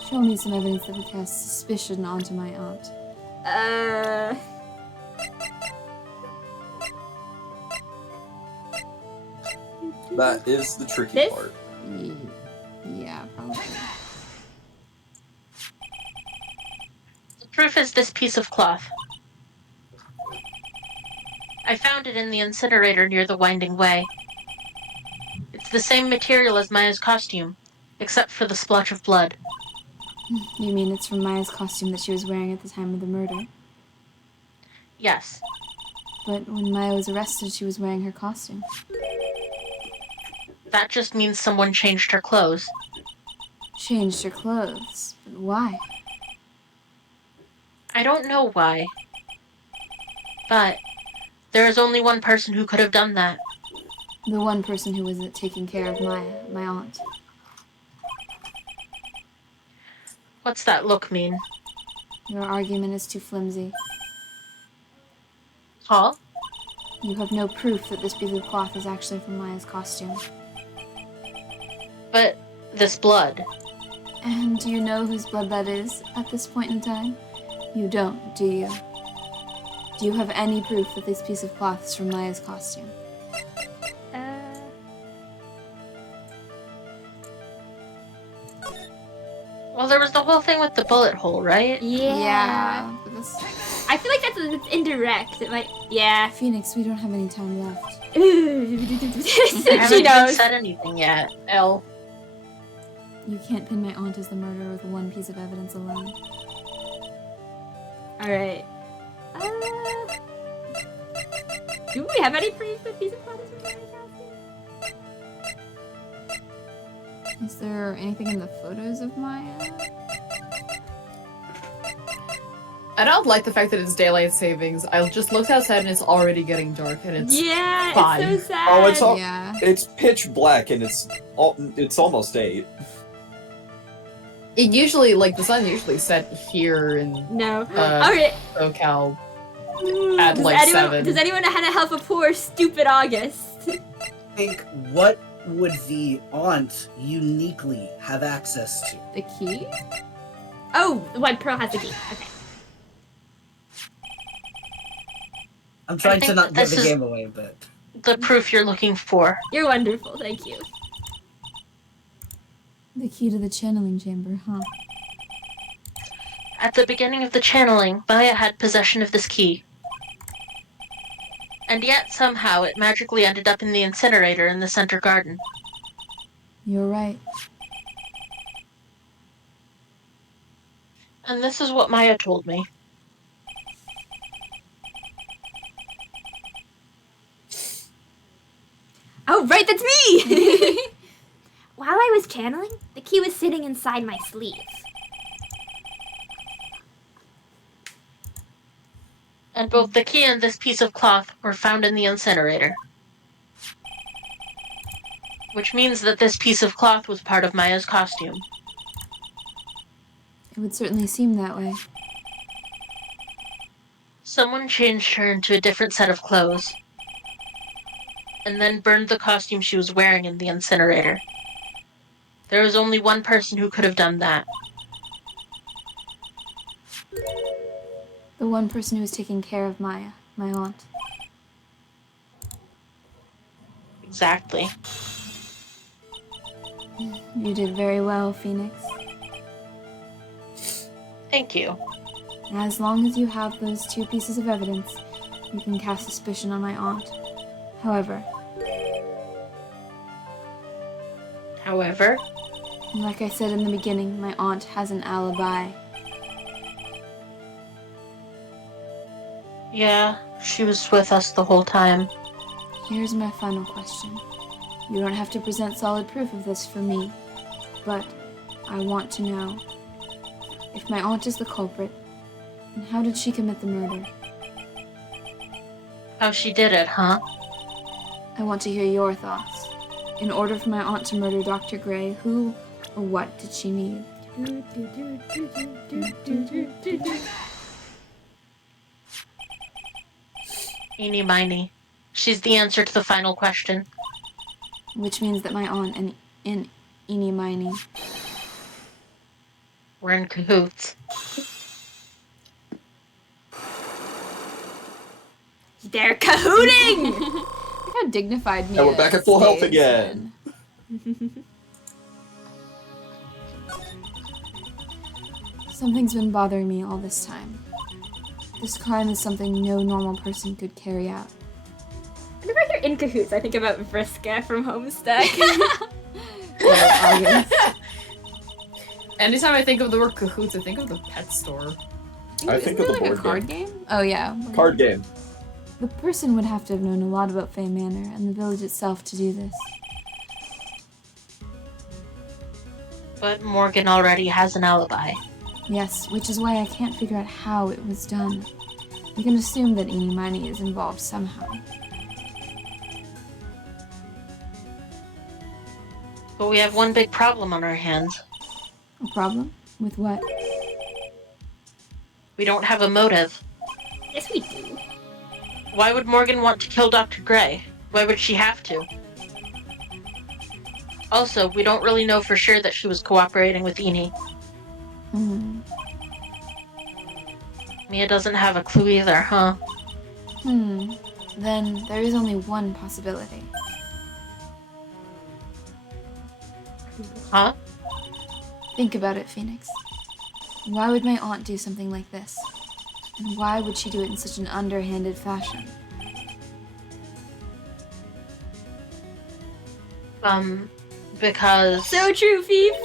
Show me some evidence that would cast suspicion onto my aunt. That is the tricky This? part. Yeah, probably. The proof is this piece of cloth. I found it in the incinerator near the winding way. It's the same material as Maya's costume, except for the splotch of blood. You mean it's from Maya's costume that she was wearing at the time of the murder? Yes. But when Maya was arrested, she was wearing her costume. That just means someone changed her clothes. Changed her clothes. But why? I don't know why. But there is only one person who could have done that. The one person who was taking care of Maya, my aunt. What's that look mean? Your argument is too flimsy. Huh? You have no proof that this piece of cloth is actually from Maya's costume. But this blood. And do you know whose blood that is at this point in time? You don't, do you? Do you have any proof that this piece of cloth is from Maya's costume? Well, there was the whole thing with the bullet hole, right? Yeah. But this... I feel like it's indirect. It might. Yeah. Phoenix, we don't have any time left. I haven't She even knows. said anything yet. L. You can't pin my aunt as the murderer with one piece of evidence alone. Alright. Do we have any proof that piece of cloth is from Maya's costume? Is there anything in the photos of Maya? I don't like the fact that it's daylight savings. I just looked outside and it's already getting dark and it's Yeah, fine. it's so sad. Oh, it's all, Yeah. it's pitch black and it's almost 8. It usually, like, the sun usually set here in No. Uh, Alright. SoCal at Does like anyone, 7. Does anyone know how to help a poor, stupid August? Think what would the aunt uniquely have access to? The key? Oh, one Pearl has the key. Okay. I'm trying to think not give this the is- game away, but The proof you're looking for. You're wonderful, thank you. The key to the channeling chamber, huh? At the beginning of the channeling, Maya had possession of this key. And yet, somehow, it magically ended up in the incinerator in the center garden. You're right. And this is what Maya told me. Oh, right, that's me! While I was channeling, the key was sitting inside my sleeve. And both the key and this piece of cloth were found in the incinerator. Which means that this piece of cloth was part of Maya's costume. It would certainly seem that way. Someone changed her into a different set of clothes. And then burned the costume she was wearing in the incinerator. There was only one person who could have done that. The one person who was taking care of Maya, my aunt. Exactly. You did very well, Phoenix. Thank you. As long as you have those 2 pieces of evidence, you can cast suspicion on my aunt. However, like I said in the beginning, my aunt has an alibi. Yeah, she was with us the whole time. Here's my final question. You don't have to present solid proof of this for me, but I want to know. If my aunt is the culprit, then how did she commit the murder? How she did it, huh? I want to hear your thoughts. In order for my aunt to murder Dr. Gray, who or what did she need? Eeny miny. She's the answer to the final question. Which means that my aunt and Eeny Miny. We're in cahoots. They're cahooting! Look how dignified Mia And we're back at full health stays again. then. Something's been bothering me all this time. This crime is something no normal person could carry out. Whenever I hear in cahoots, I think about Vriska from Homestuck. Anytime I think of the word cahoots, I think of the pet store. I think of the Isn't there like a board card game? Oh yeah. Card game. The person would have to have known a lot about Fey Manor and the village itself to do this. But Morgan already has an alibi. Yes, which is why I can't figure out how it was done. You can assume that Eeny Miny is involved somehow. But we have one big problem on our hands. A problem? With what? We don't have a motive. Yes, we do. Why would Morgan want to kill Dr. Gray? Why would she have to? Also, we don't really know for sure that she was cooperating with Eeny. Mia doesn't have a clue either, huh? Then there is only one possibility. Huh? Think about it, Phoenix. Why would my aunt do something like this? And why would she do it in such an underhanded fashion? Because... So true, Fief!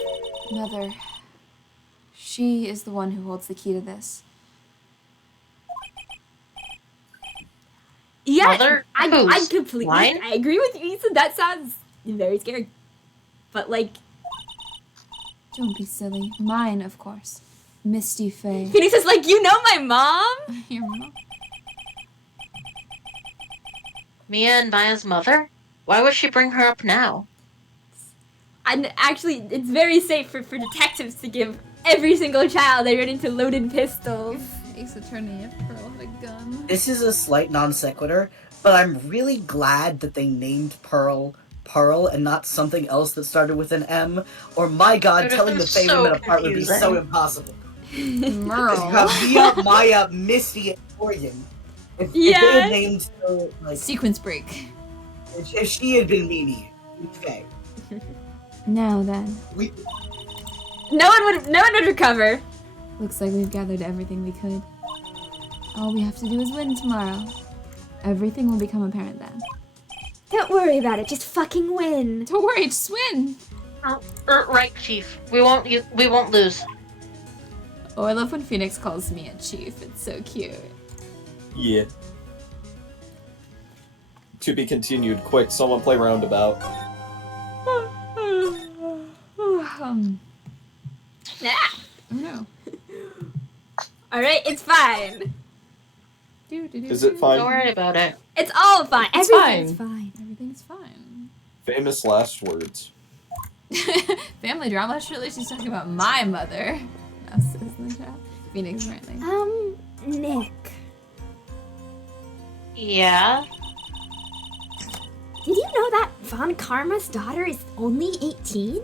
Mother, she is the one who holds the key to this. Yeah, Mother? I Whose? completely Mine? I agree with you, Ethan. That sounds very scary. But like, Don't be silly. Mine, of course. Misty Faye. Phoenix is like, you know my mom? Your mom? Mia and Maya's mother? Why would she bring her up now? And actually, it's very safe for detectives to give every single child they run into loaded pistols. Ace Attorney if Pearl had a gun. This is a slight non sequitur, but I'm really glad that they named Pearl and not something else that started with an M. Or my god, It would've telling been the Fey so women apart would be so confusing. impossible. Merle. You have Mia, Maya, Misty, and Morgan. If they had named her, like, Sequence break. if she had been Mimi, okay. Now then. No one would recover. Looks like we've gathered everything we could. All we have to do is win tomorrow. Everything will become apparent then. Don't worry about it. Just fucking win. Don't worry, just win. Right, Chief. We won't lose. Oh, I love when Phoenix calls me a chief. It's so cute. Yeah. To be continued. Quick, someone play roundabout. Yeah. Oh no. All right, it's fine. Is it fine? Don't worry about it. It's all fine. It's Everything's fine. fine. Everything's fine. Famous last words. Family drama? Surely she's talking about my mother. No, says in the chat. Phoenix, apparently. Nick. Yeah? Did you know that Von Karma's daughter is only 18?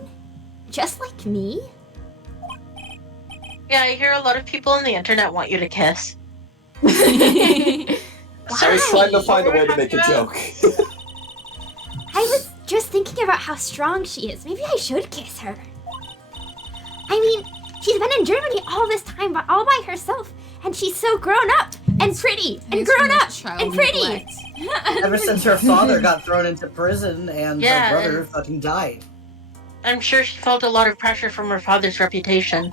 Just like me? Yeah, I hear a lot of people on the internet want you to kiss. I was trying to Why? find a What way were to we make a talking joke. I was just thinking about how strong she is. Maybe I should kiss her. I mean, she's been in Germany all this time, but all by herself. And she's so grown up and pretty and grown up and pretty. Ever since her father got thrown into prison and Yeah, her brother and- fucking died. I'm sure she felt a lot of pressure from her father's reputation.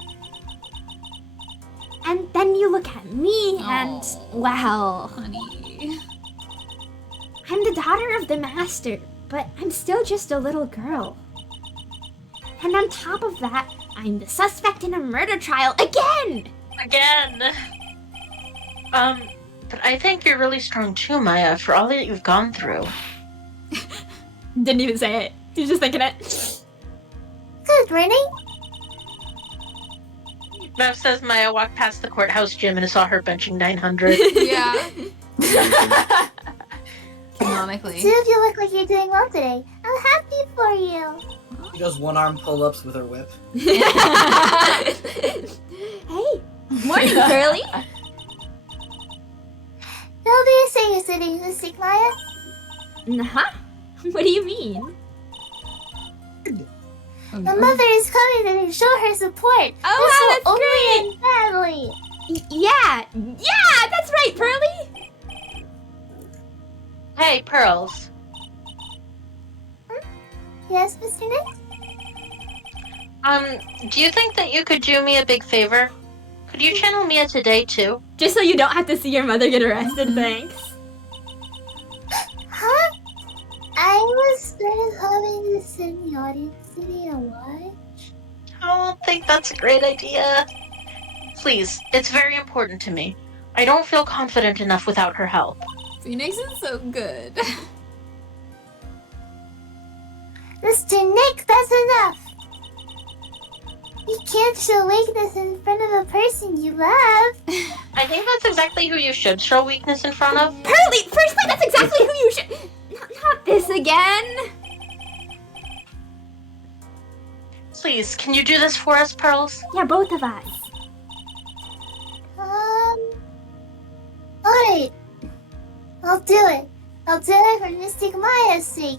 And then you look at me and, well, Honey. I'm the daughter of the master, but I'm still just a little girl. And on top of that, I'm the suspect in a murder trial again! Again! But I think you're really strong too, Maya, for all that you've gone through. Didn't even say it. He's just thinking it. Good, Rennie. Mev says Maya walked past the courthouse gym and saw her benching 900. Yeah. Canonically. Two of you look like you're doing well today. I'm happy for you. She does one-arm pull-ups with her whip. Hey, Morning, Curly. there'll be a singer sitting this week, Maya. Huh? What do you mean? Oh, The mother is coming to show her support. Oh, This will wow, only in family. yeah, that's right, Pearly. Hey, Pearls. Yes, Mr. Nick? Do you think that you could do me a big favor? Could you channel Mia today, too? Just so you don't have to see your mother get arrested, thanks. Huh? I was sort of hoping to send the audience today a watch. I don't think that's a great idea. Please, it's very important to me. I don't feel confident enough without her help. Phoenix is so good. Mr. Nick, that's enough. You can't show weakness in front of a person you love. I think that's exactly who you should show weakness in front of. Pearly, firstly, that's exactly who you should. Not this again. Please, can you do this for us, Pearls? Yeah, both of us. Alright. I'll do it. I'll do it for Mystic Maya's sake.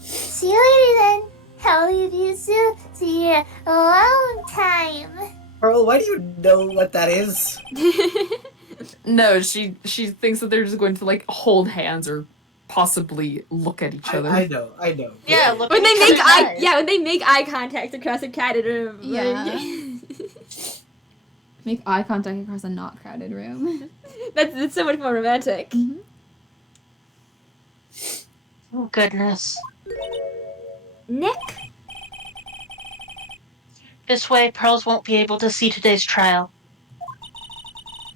See you later then. I'll leave you soon to your alone time. Pearl, why do you know what that is? No, she thinks that they're just going to like hold hands or possibly look at each other. I know. Yeah, look When at they each make other's eye, eyes. when they make eye contact across a crowded room. Yeah. Make eye contact across a not crowded room. That's so much more romantic. Oh, goodness. Nick? This way, Pearls won't be able to see today's trial.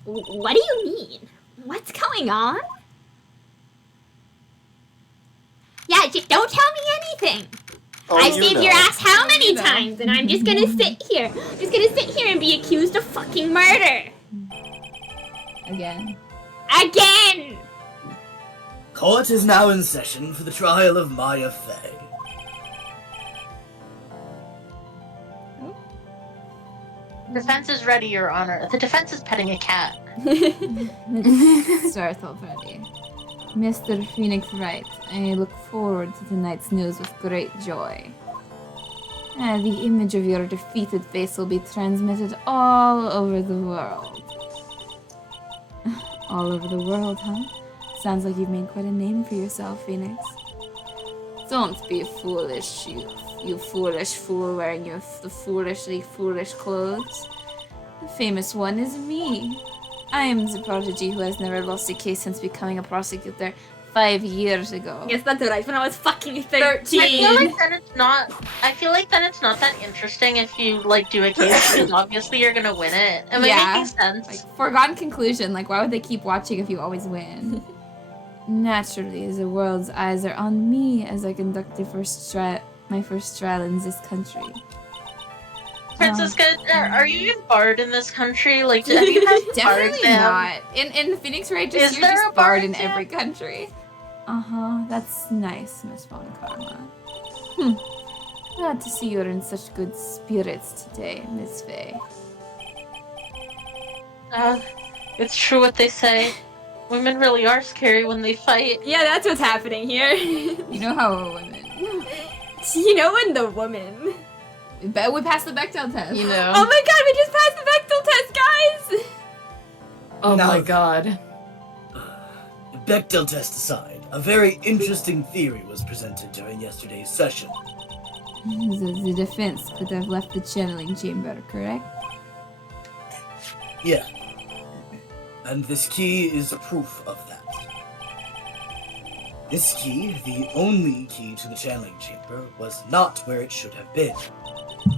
What do you mean? What's going on? Yeah, just don't tell me anything. Oh, I've you saved know. your ass how many You know. times, and I'm just gonna sit here. And be accused of fucking murder. Again. Again! Court is now in session for the trial of Maya Fey. Defense is ready, Your Honor. The defense is petting a cat. Let's start already. Mr. Phoenix Wright, I look forward to tonight's news with great joy. The image of your defeated face will be transmitted all over the world. All over the world, huh? Sounds like you've made quite a name for yourself, Phoenix. Don't be foolish, you foolish fool wearing the foolishly foolish clothes. The famous one is me. I am the prodigy who has never lost a case since becoming a prosecutor 5 years ago. Yes, that's right. When I was fucking 13. I feel like then it's not. I feel like then it's not that interesting if you like do a case because obviously you're gonna win it. Am I making sense? Like, foregone conclusion. Like, why would they keep watching if you always win? Naturally, the world's eyes are on me as I conduct my first trial in this country. Francisca, are you even barred in this country? Like, have you had bar Definitely exam? not. In Phoenix Wright, Is you're there just a bar barred in exam? every country. That's nice, Miss Von Karma. Glad to see you're in such good spirits today, Miss Faye. It's true what they say. Women really are scary when they fight. Yeah, that's what's happening here. You know how we're women. You know when the woman. We passed the Bechdel test. You know. Oh my god, we just passed the Bechdel test, guys! Oh Now- my god. Bechdel test aside, a very interesting theory was presented during yesterday's session. The defense could have left the channeling chamber, correct? Yeah. And this key is proof of that. This key, the only key to the channeling chamber, was not where it should have been.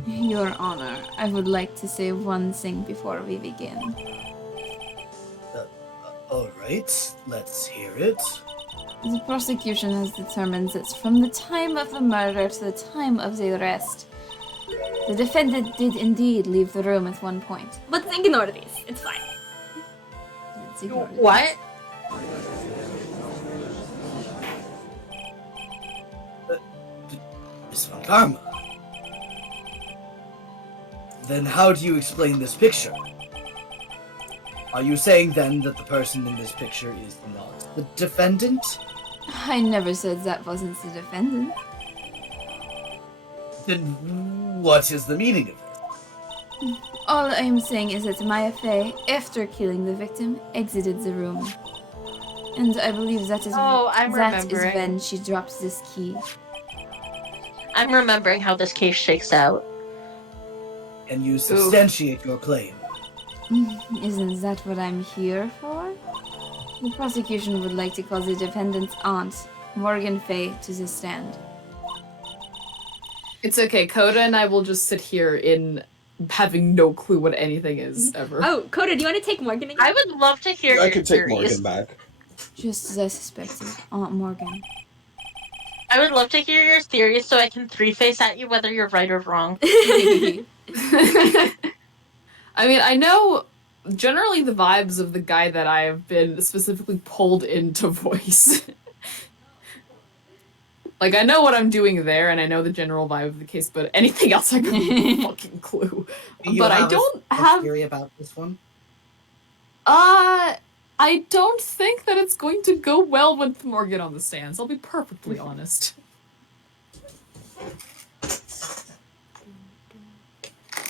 Your Honor, I would like to say one thing before we begin. Alright, let's hear it. The prosecution has determined that from the time of the murder to the time of the arrest, the defendant did indeed leave the room at one point. Let's ignore these. It's fine. Let's ignore it. What? Miss Von Karma. Then how do you explain this picture? Are you saying then that the person in this picture is not the defendant? I never said that wasn't the defendant. Then what is the meaning of it? All I am saying is that Maya Fey, after killing the victim, exited the room. And I believe that is I'm that is remembering. when she dropped this key. I'm remembering how this case shakes out. And you substantiate your claim. Isn't that what I'm here for? The prosecution would like to call the defendant's aunt, Morgan Fay, to the stand. It's okay. Kota and I will just sit here in having no clue what anything is ever. Oh, Kota, do you want to take Morgan again? I would love to hear I your could take theories. Morgan back. Just as I suspected, Aunt Morgan. I would love to hear your theories so I can three-face at you whether you're right or wrong. I mean, I know generally the vibes of the guy that I have been specifically pulled into voice. Like, I know what I'm doing there, and I know the general vibe of the case, but anything else I got no fucking clue. Do you But I have don't a have... theory about this one. I don't think that it's going to go well with Morgan on the stands. I'll be perfectly honest.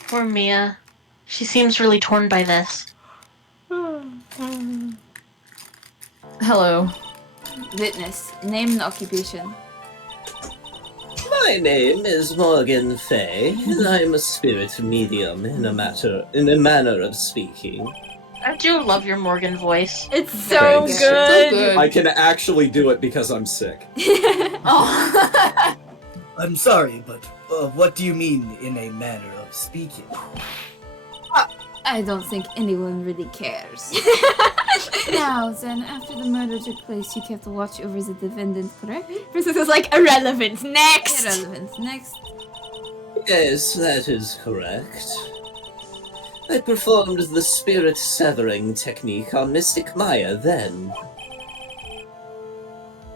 Poor Mia. She seems really torn by this. Hello. Witness, name and occupation. My name is Morgan Fay, and I am a spirit medium in a manner of speaking. I do love your Morgan voice. It's so Thanks. good. So good. I can actually do it because I'm sick. Oh. I'm sorry, but what do you mean in a manner of speaking? I don't think anyone really cares. Now then, after the murder took place, you kept watch over the defendant, correct? Princess is like, irrelevant. Next! Irrelevant. Next. Yes, that is correct. I performed the spirit severing technique on Mystic Maya then.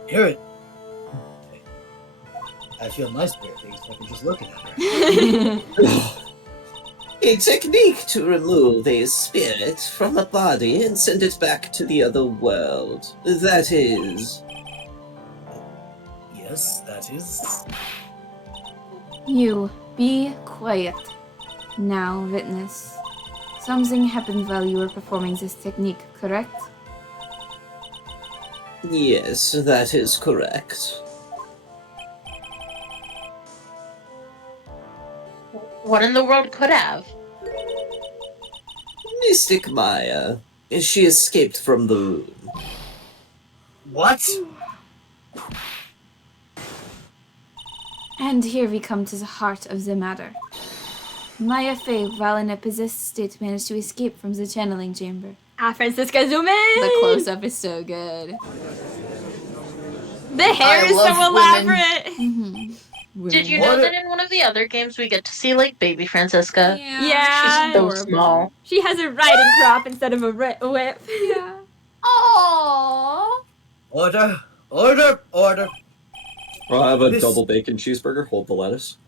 Hear it. I feel my spirit things after just looking at her. A technique to remove a spirit from a body and send it back to the other world. That is... Yes, that is. You, be quiet. Now, witness. Something happened while you were performing this technique, correct? Yes, that is correct. What in the world could have? Mystic Maya. She escaped from the room. What? And here we come to the heart of the matter. Maya Fey, while in a possessed state, managed to escape from the channeling chamber. Ah, Francisca, zoom in! The close-up is so good. The hair I is so love women. elaborate! Did you What know a- that in one of the other games we get to see like baby Francisca? Yeah. She's so small. She has a riding crop instead of a whip. Yeah. Aww. Order! Order! Order! I'll have a This- double bacon cheeseburger. Hold the lettuce.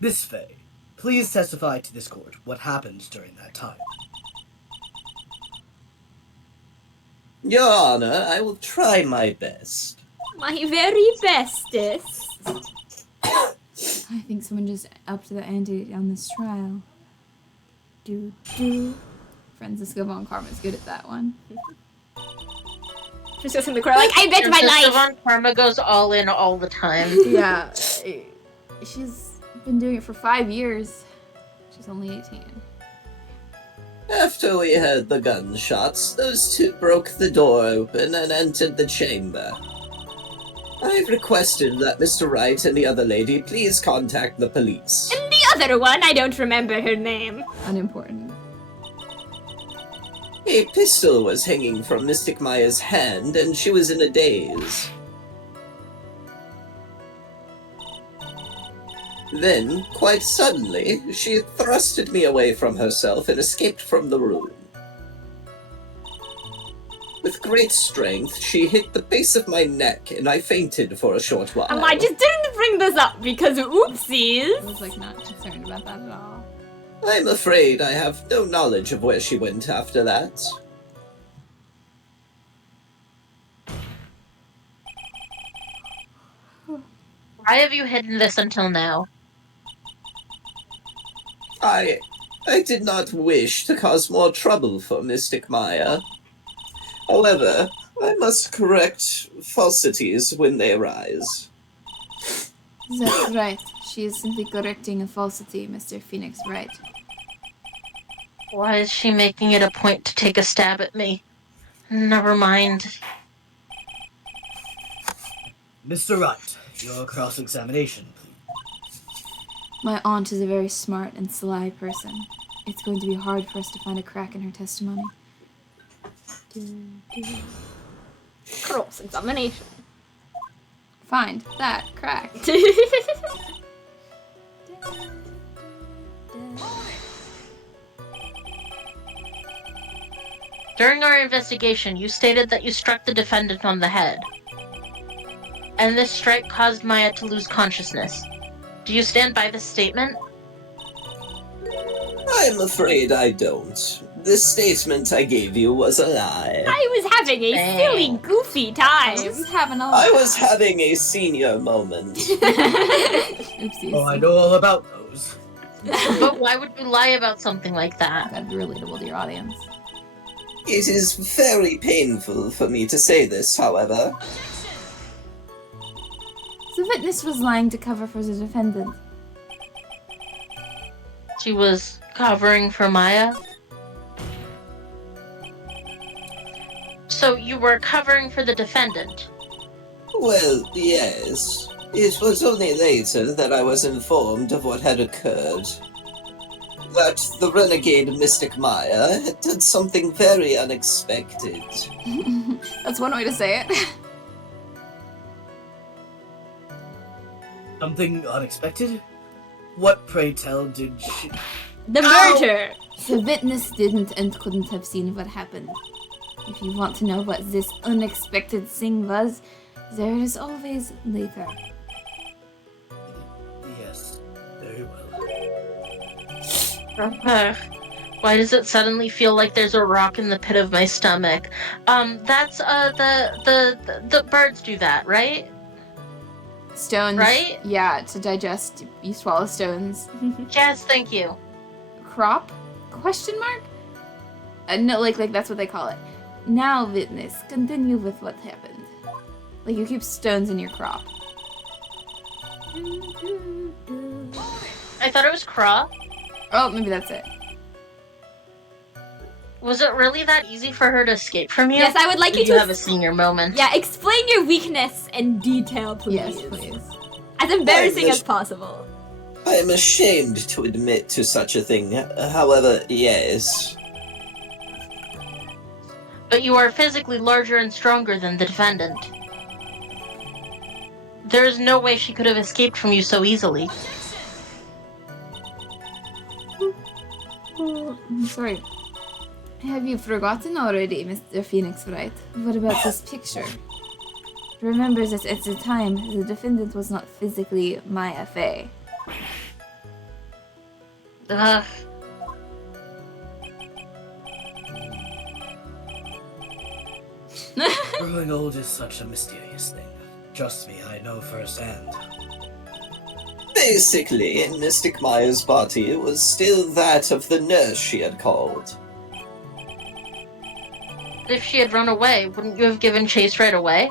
Miss Fey, please testify to this court what happened during that time. Your Honor, I will try my best. My very bestest. I think someone just upped the ante on this trial. Francisco von Karma's good at that one. She's just in the corner like, I bet my Francisca life! von Karma goes all in all the time. Yeah. She's been doing it for 5 years. She's only 18. After we heard the gunshots, those two broke the door open and entered the chamber. I've requested that Mr. Wright and the other lady please contact the police. And the other one, I don't remember her name. Unimportant. A pistol was hanging from Mystic Maya's hand, and she was in a daze. Then, quite suddenly, she thrusted me away from herself and escaped from the room. With great strength, she hit the base of my neck, and I fainted for a short while. I just didn't bring this up because oopsies. I was like not concerned about that at all. I'm afraid I have no knowledge of where she went after that. Why have you hidden this until now? I did not wish to cause more trouble for Mystic Maya. However, I must correct falsities when they arise. That's right. She is simply correcting a falsity, Mr. Phoenix Wright. Why is she making it a point to take a stab at me? Never mind. Mr. Wright, your cross-examination, please. My aunt is a very smart and sly person. It's going to be hard for us to find a crack in her testimony. Cross-examination. Find that crack. During our investigation, you stated that you struck the defendant on the head. And this strike caused Maya to lose consciousness. Do you stand by this statement? I'm afraid I don't. The statement I gave you was a lie. I was having a silly, goofy time. I was having a senior moment. Oopsies. Oh, I know all about those. But why would you lie about something like that? That'd be relatable to your audience. It is very painful for me to say this, however. The witness was lying to cover for the defendant. She was covering for Maya? So you were covering for the defendant? Well, yes. It was only later that I was informed of what had occurred. That the renegade Mystic Maya had done something very unexpected. That's one way to say it. Something unexpected? What, pray tell, did she... The murder! The witness didn't and couldn't have seen what happened. If you want to know what this unexpected thing was, there is always later. Yes, very well. Why does it suddenly feel like there's a rock in the pit of my stomach? That's the birds do that, right? Stones. Right? Yeah, to digest, you swallow stones. Yes, thank you. Crop? Question mark? No, like that's what they call it. Now, witness, continue with what happened. Like, you keep stones in your crop. I thought it was craw. Oh, maybe that's it. Was it really that easy for her to escape from you? Yes, I would like Did you you to have a senior moment? Yeah, explain your weakness in detail, please. Yes, please. As embarrassing Why, as possible. I am ashamed to admit to such a thing. However, yes. But you are physically larger and stronger than the defendant. There is no way she could have escaped from you so easily. Oh, I'm sorry. Have you forgotten already, Mr. Phoenix Wright? What about this picture? Remember that at the time, the defendant was not physically Maya Fey. Ugh. Growing old is such a mysterious thing. Trust me, I know firsthand. Basically, Mystic Maya's body was still that of the nurse she had called. If she had run away, wouldn't you have given chase right away?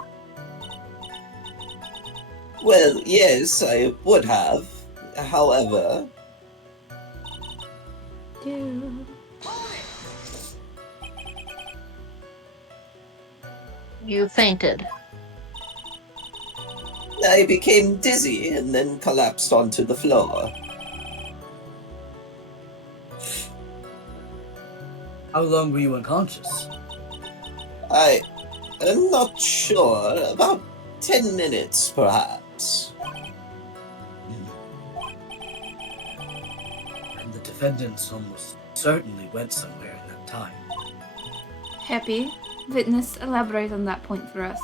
Well, yes, I would have. However, You fainted. I became dizzy and then collapsed onto the floor. How long were you unconscious? I am not sure. About 10 minutes, perhaps. And the defendants almost certainly went somewhere in that time. Happy? Witness, elaborate on that point for us.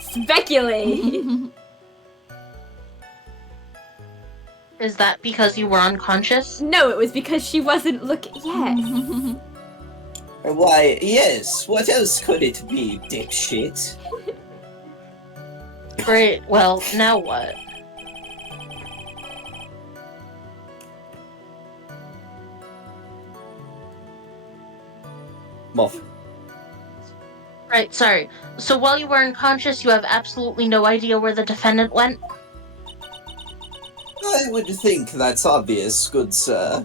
Speculate! Is that because you were unconscious? No, it was because she wasn't looking. Yes. Why, yes, what else could it be, dipshit? Great, well, now what? Muff. Right, sorry. So while you were unconscious, you have absolutely no idea where the defendant went? I would think that's obvious, good sir.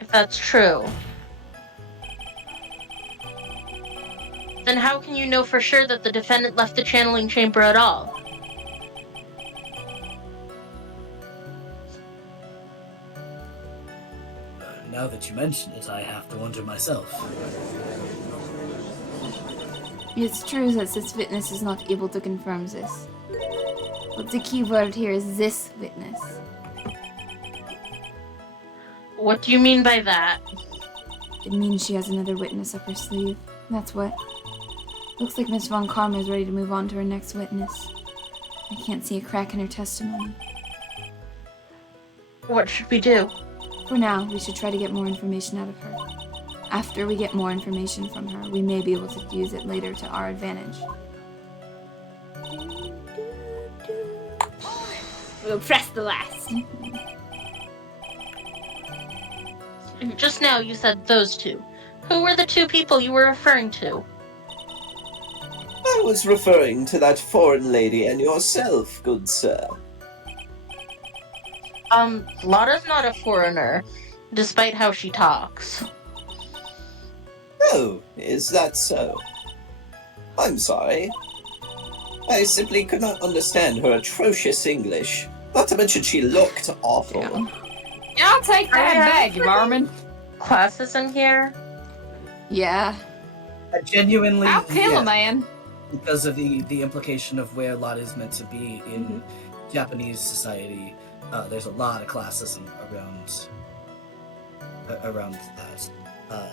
If that's true. Then how can you know for sure that the defendant left the channeling chamber at all? Now that you mention it, I have to wonder myself. It's true that this witness is not able to confirm this. But the key word here is this witness. What do you mean by that? It means she has another witness up her sleeve. That's what. Looks like Miss Von Karma is ready to move on to her next witness. I can't see a crack in her testimony. What should we do? For now, we should try to get more information out of her. After we get more information from her, we may be able to use it later to our advantage. We'll press the last. Just now you said those two. Who were the two people you were referring to? I was referring to that foreign lady and yourself, good sir. Lotta's not a foreigner, despite how she talks. Oh, is that so? I'm sorry. I simply could not understand her atrocious English. Not to mention she looked awful. Yeah, I'll take that bag, Barman. Classism here? Yeah. Genuinely, I'll kill a man. because of the implication of where Lotta is meant to be in Japanese society. There's a lot of classism around that.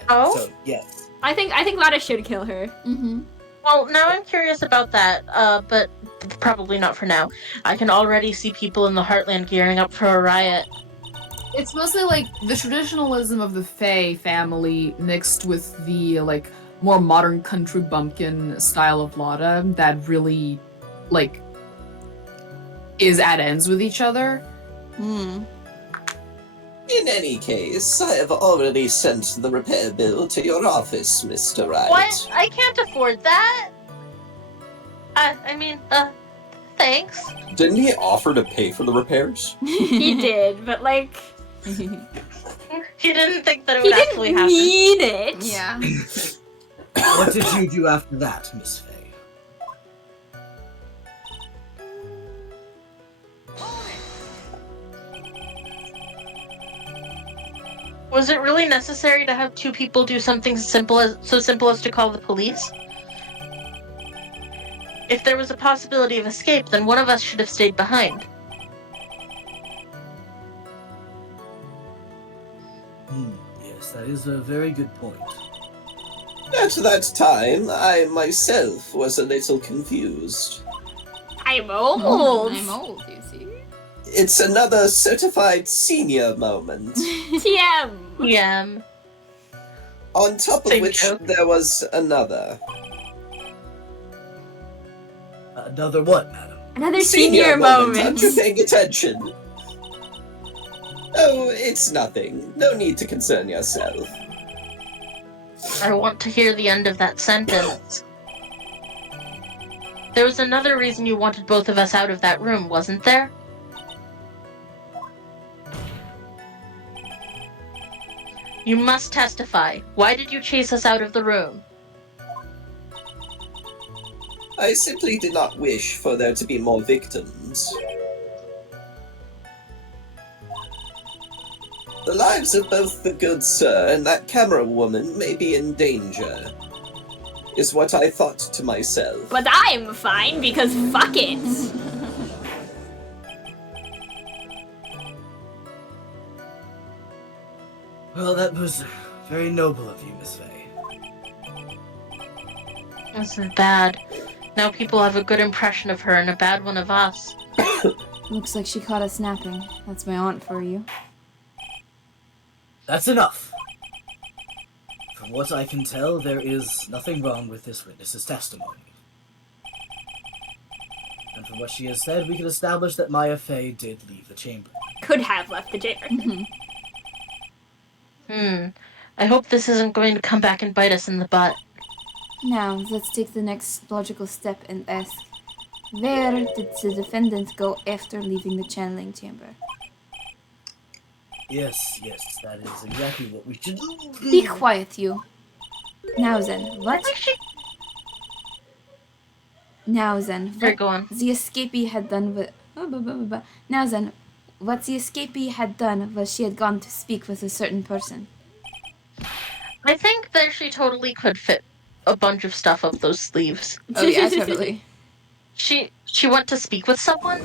Oh? So yes. I think Lotta should kill her. Mm-hmm. Well, now I'm curious about that, but probably not for now. I can already see people in the Heartland gearing up for a riot. It's mostly like the traditionalism of the Fae family mixed with the like more modern country bumpkin style of Lotta that really like is at ends with each other. Hmm. In any case, I have already sent the repair bill to your office, Mr. Wright. What? I can't afford that! thanks. Didn't he offer to pay for the repairs? He did, but like He didn't think that it he would actually didn't happen. mean it. Yeah. What did you do after that, Miss Faye? Was it really necessary to have two people do something so simple as to call the police? If there was a possibility of escape, then one of us should have stayed behind. Yes, that is a very good point. At that time, I myself was a little confused. I'm old. I'm old, you see. It's another certified senior moment. TM. Yeah. On top of Same which joke. there was another. Another what, madam? Another senior Aren't moment. you paying attention? Oh, it's nothing. No need to concern yourself. I want to hear the end of that sentence. There was another reason you wanted both of us out of that room, wasn't there? You must testify. Why did you chase us out of the room? I simply did not wish for there to be more victims. The lives of both the good sir and that camera woman may be in danger, is what I thought to myself. But I'm fine because fuck it. Well, that was very noble of you, Miss Faye. This is bad. Now people have a good impression of her and a bad one of us. Looks like she caught us napping. That's my aunt for you. That's enough. From what I can tell, there is nothing wrong with this witness's testimony. And from what she has said, we can establish that Maya Fey did leave the chamber. Could have left the chamber. I hope this isn't going to come back and bite us in the butt. Now, let's take the next logical step and ask, where did the defendant go after leaving the channeling chamber? Yes, that is exactly what we should do. Be quiet, you. Now then, what? Now then, Sorry, what go on. the escapee had done with... Now then, what the escapee had done was she had gone to speak with a certain person. I think that she totally could fit a bunch of stuff up those sleeves. Oh yeah, totally. She went to speak with someone?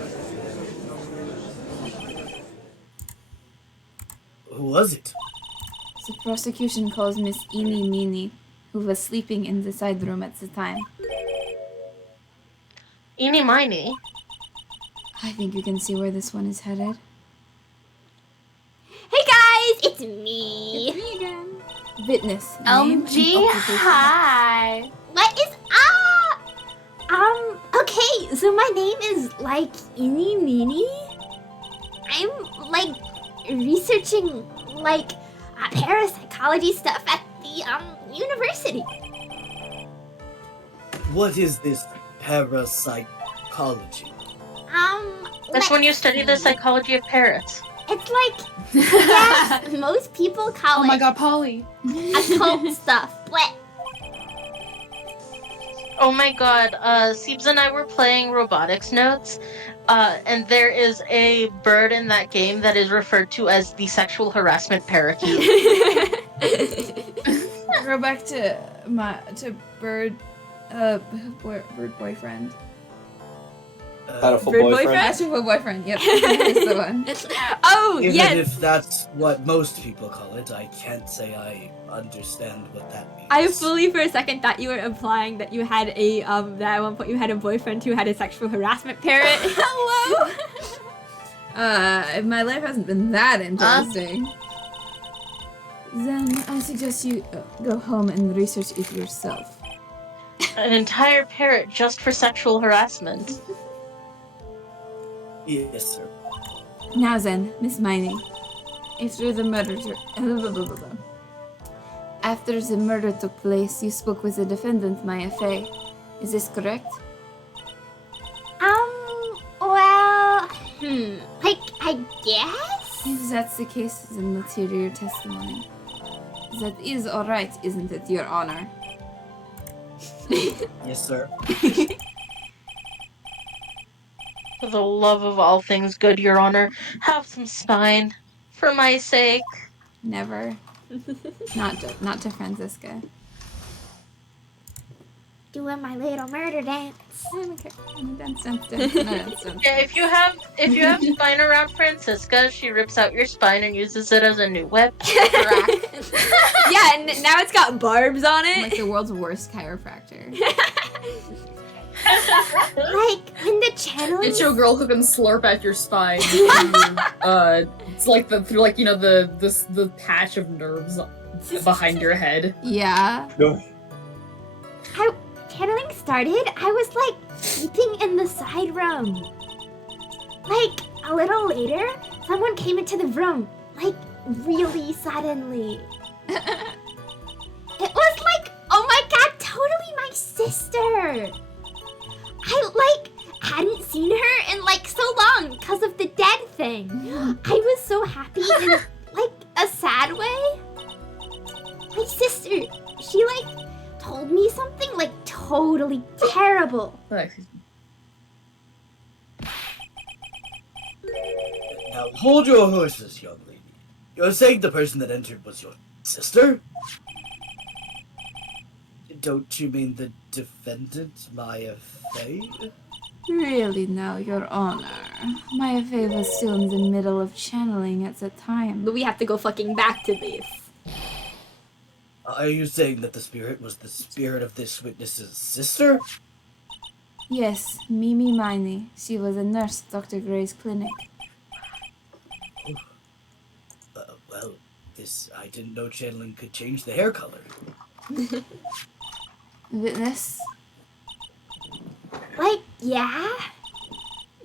Who was it? The prosecution calls Miss Eeny Meeny, who was sleeping in the side room at the time. Eeny miny. I think you can see where this one is headed. Hey guys, it's me. It's me again. Witness. name and LG, occupation. hi. What is up? Okay, so my name is like Eeny Meeny. I'm like researching like parapsychology stuff at the university. What is this parapsychology? That's when you study the psychology of parrots. It's like, yes, most people call Oh it my god, Polly. occult stuff. But Oh my god, Siebes and I were playing robotics notes, and there is a bird in that game that is referred to as the sexual harassment parakeet. Go back to bird boyfriend. Beautiful Bird boyfriend. boyfriend? Beautiful boyfriend. Yep, that's the one. Oh, Even yes. if that's what most people call it, I can't say I understand what that means. I fully for a second thought you were implying that you had a that at one point you had a boyfriend who had a sexual harassment parrot. Hello. My life hasn't been that interesting. Then I suggest you go home and research it yourself. An entire parrot just for sexual harassment. Yes, sir. Now then, Miss Miney, after the murder took place, you spoke with the defendant, Maya Fey. Is this correct? Like, I guess? If that's the case, then let's hear your testimony. That is alright, isn't it, Your Honor? Yes, sir. For the love of all things good, Your Honor, have some spine. For my sake. Never. Not to Franziska. Doing my little murder dance. Dance. Yeah, if you have spine around Franziska, she rips out your spine and uses it as a new whip. Yeah, and now it's got barbs on it. Like the world's worst chiropractor. Like, when the channeling... It's your girl who can slurp at your spine. It's like the patch of nerves behind your head. Yeah. Channeling started, I was like sleeping in the side room. Like, a little later, someone came into the room, like, really suddenly. It was like, oh my god, totally my sister. I, like, hadn't seen her in, like, so long because of the dead thing. I was so happy in, like, a sad way. My sister, she, like, told me something, like, totally terrible. Now hold your horses, young lady. You're saying the person that entered was your sister? Don't you mean the defendant, Maya Fey? Really now, Your Honor. Maya Fey was still in the middle of channeling at the time. But we have to go fucking back to this. Are you saying that the spirit was the spirit of this witness's sister? Yes, Mimi Miney. She was a nurse at Dr. Gray's clinic. Well, I didn't know channeling could change the hair color. Witness, Like, yeah?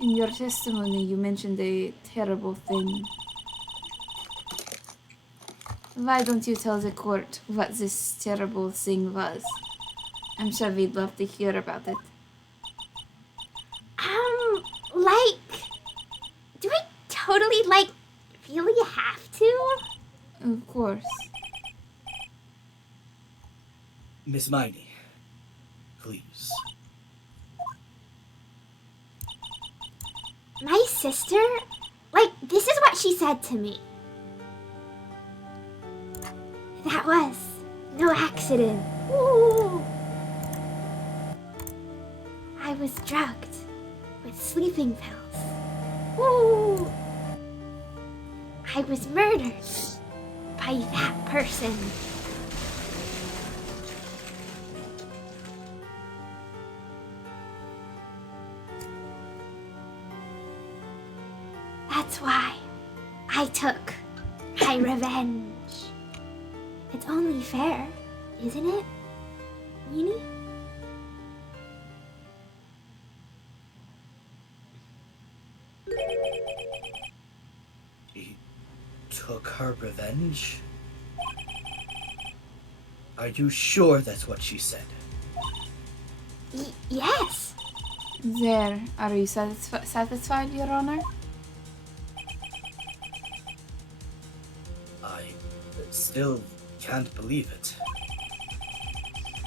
in your testimony you mentioned a terrible thing. Why don't you tell the court what this terrible thing was? I'm sure we'd love to hear about it. Like, do I totally, like, really have to? Of course. Miss Miney, please. My sister? Like, this is what she said to me. That was no accident. Ooh. I was drugged with sleeping pills. Ooh. I was murdered by that person. That's why I took my revenge. It's only fair, isn't it, Weenie? He took her revenge? Are you sure that's what she said? Yes. There, are you satisfied, Your Honor? I still can't believe it.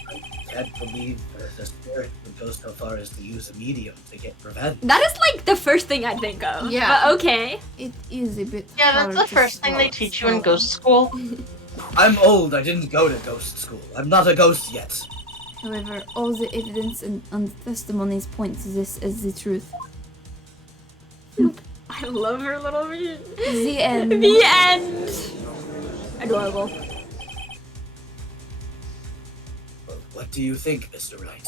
I can't believe the spirit would go so far as to use a medium to get revenge. That is like the first thing I'd think of. Yeah. But okay. It is a bit Yeah, hard that's the to first thing they swallow. teach you in ghost school. I'm old, I didn't go to ghost school. I'm not a ghost yet. However, all the evidence and testimonies point to this as the truth. I love her little meme. The end. The end. Adorable. Well, what do you think, Mr. Wright?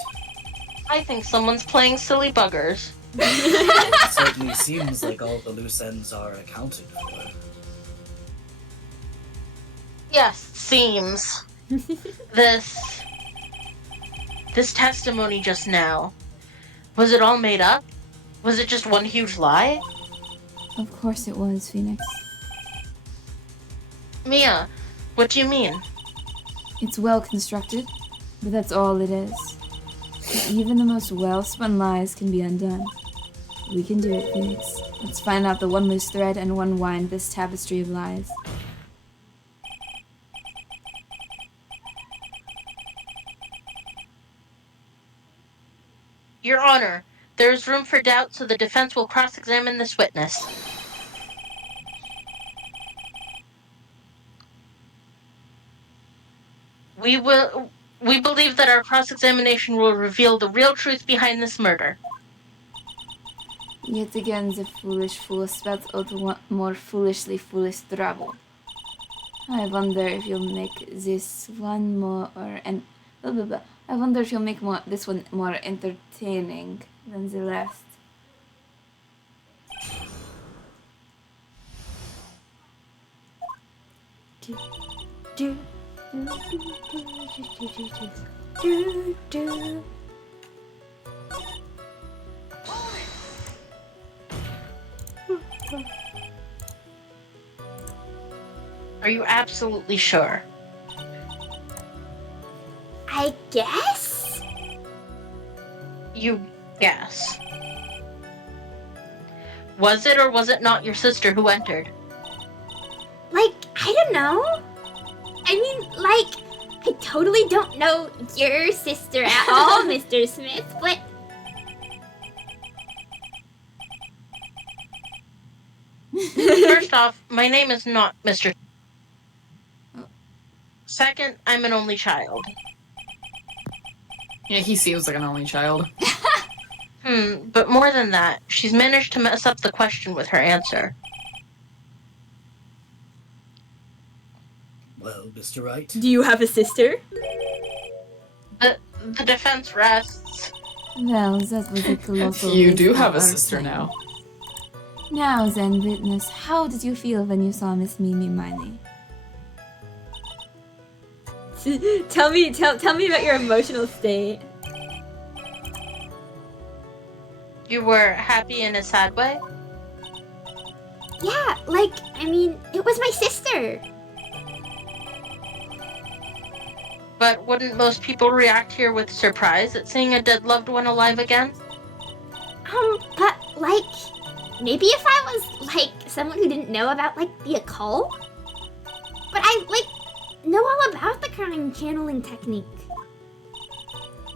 I think someone's playing silly buggers. It certainly seems like all the loose ends are accounted for. Yes, seems. This testimony just now, was it all made up? Was it just one huge lie? Of course it was, Phoenix. Mia, what do you mean? It's well constructed, but that's all it is. Even the most well-spun lies can be undone. We can do it, Phoenix. Let's find out the one loose thread and unwind this tapestry of lies. Your Honor, there is room for doubt, so the defense will cross-examine this witness. We believe that our cross-examination will reveal the real truth behind this murder. Yet again, the foolish fool spelt out more foolishly foolish trouble. I wonder if you'll make this one more I wonder if you'll make this one more entertaining than the rest. Are you absolutely sure? I guess? You guess. Was it or was it not your sister who entered? Like, I don't know. I mean, like, I totally don't know your sister at all, Mr. Smith, but... First off, my name is not Mr. Second, I'm an only child. Yeah, he seems like an only child. But more than that, she's managed to mess up the question with her answer. Well, Mr. Wright. Do you have a sister? The defense rests. Well, that was a colossal You waste do of have a our sister time. now. Now then, witness, how did you feel when you saw Miss Mimi Miley? Tell me about your emotional state. You were happy in a sad way? Yeah, like, I mean, it was my sister. But wouldn't most people react here with surprise at seeing a dead loved one alive again? But, like, maybe if I was, like, someone who didn't know about, like, the occult? But I, like, know all about the crime channeling technique.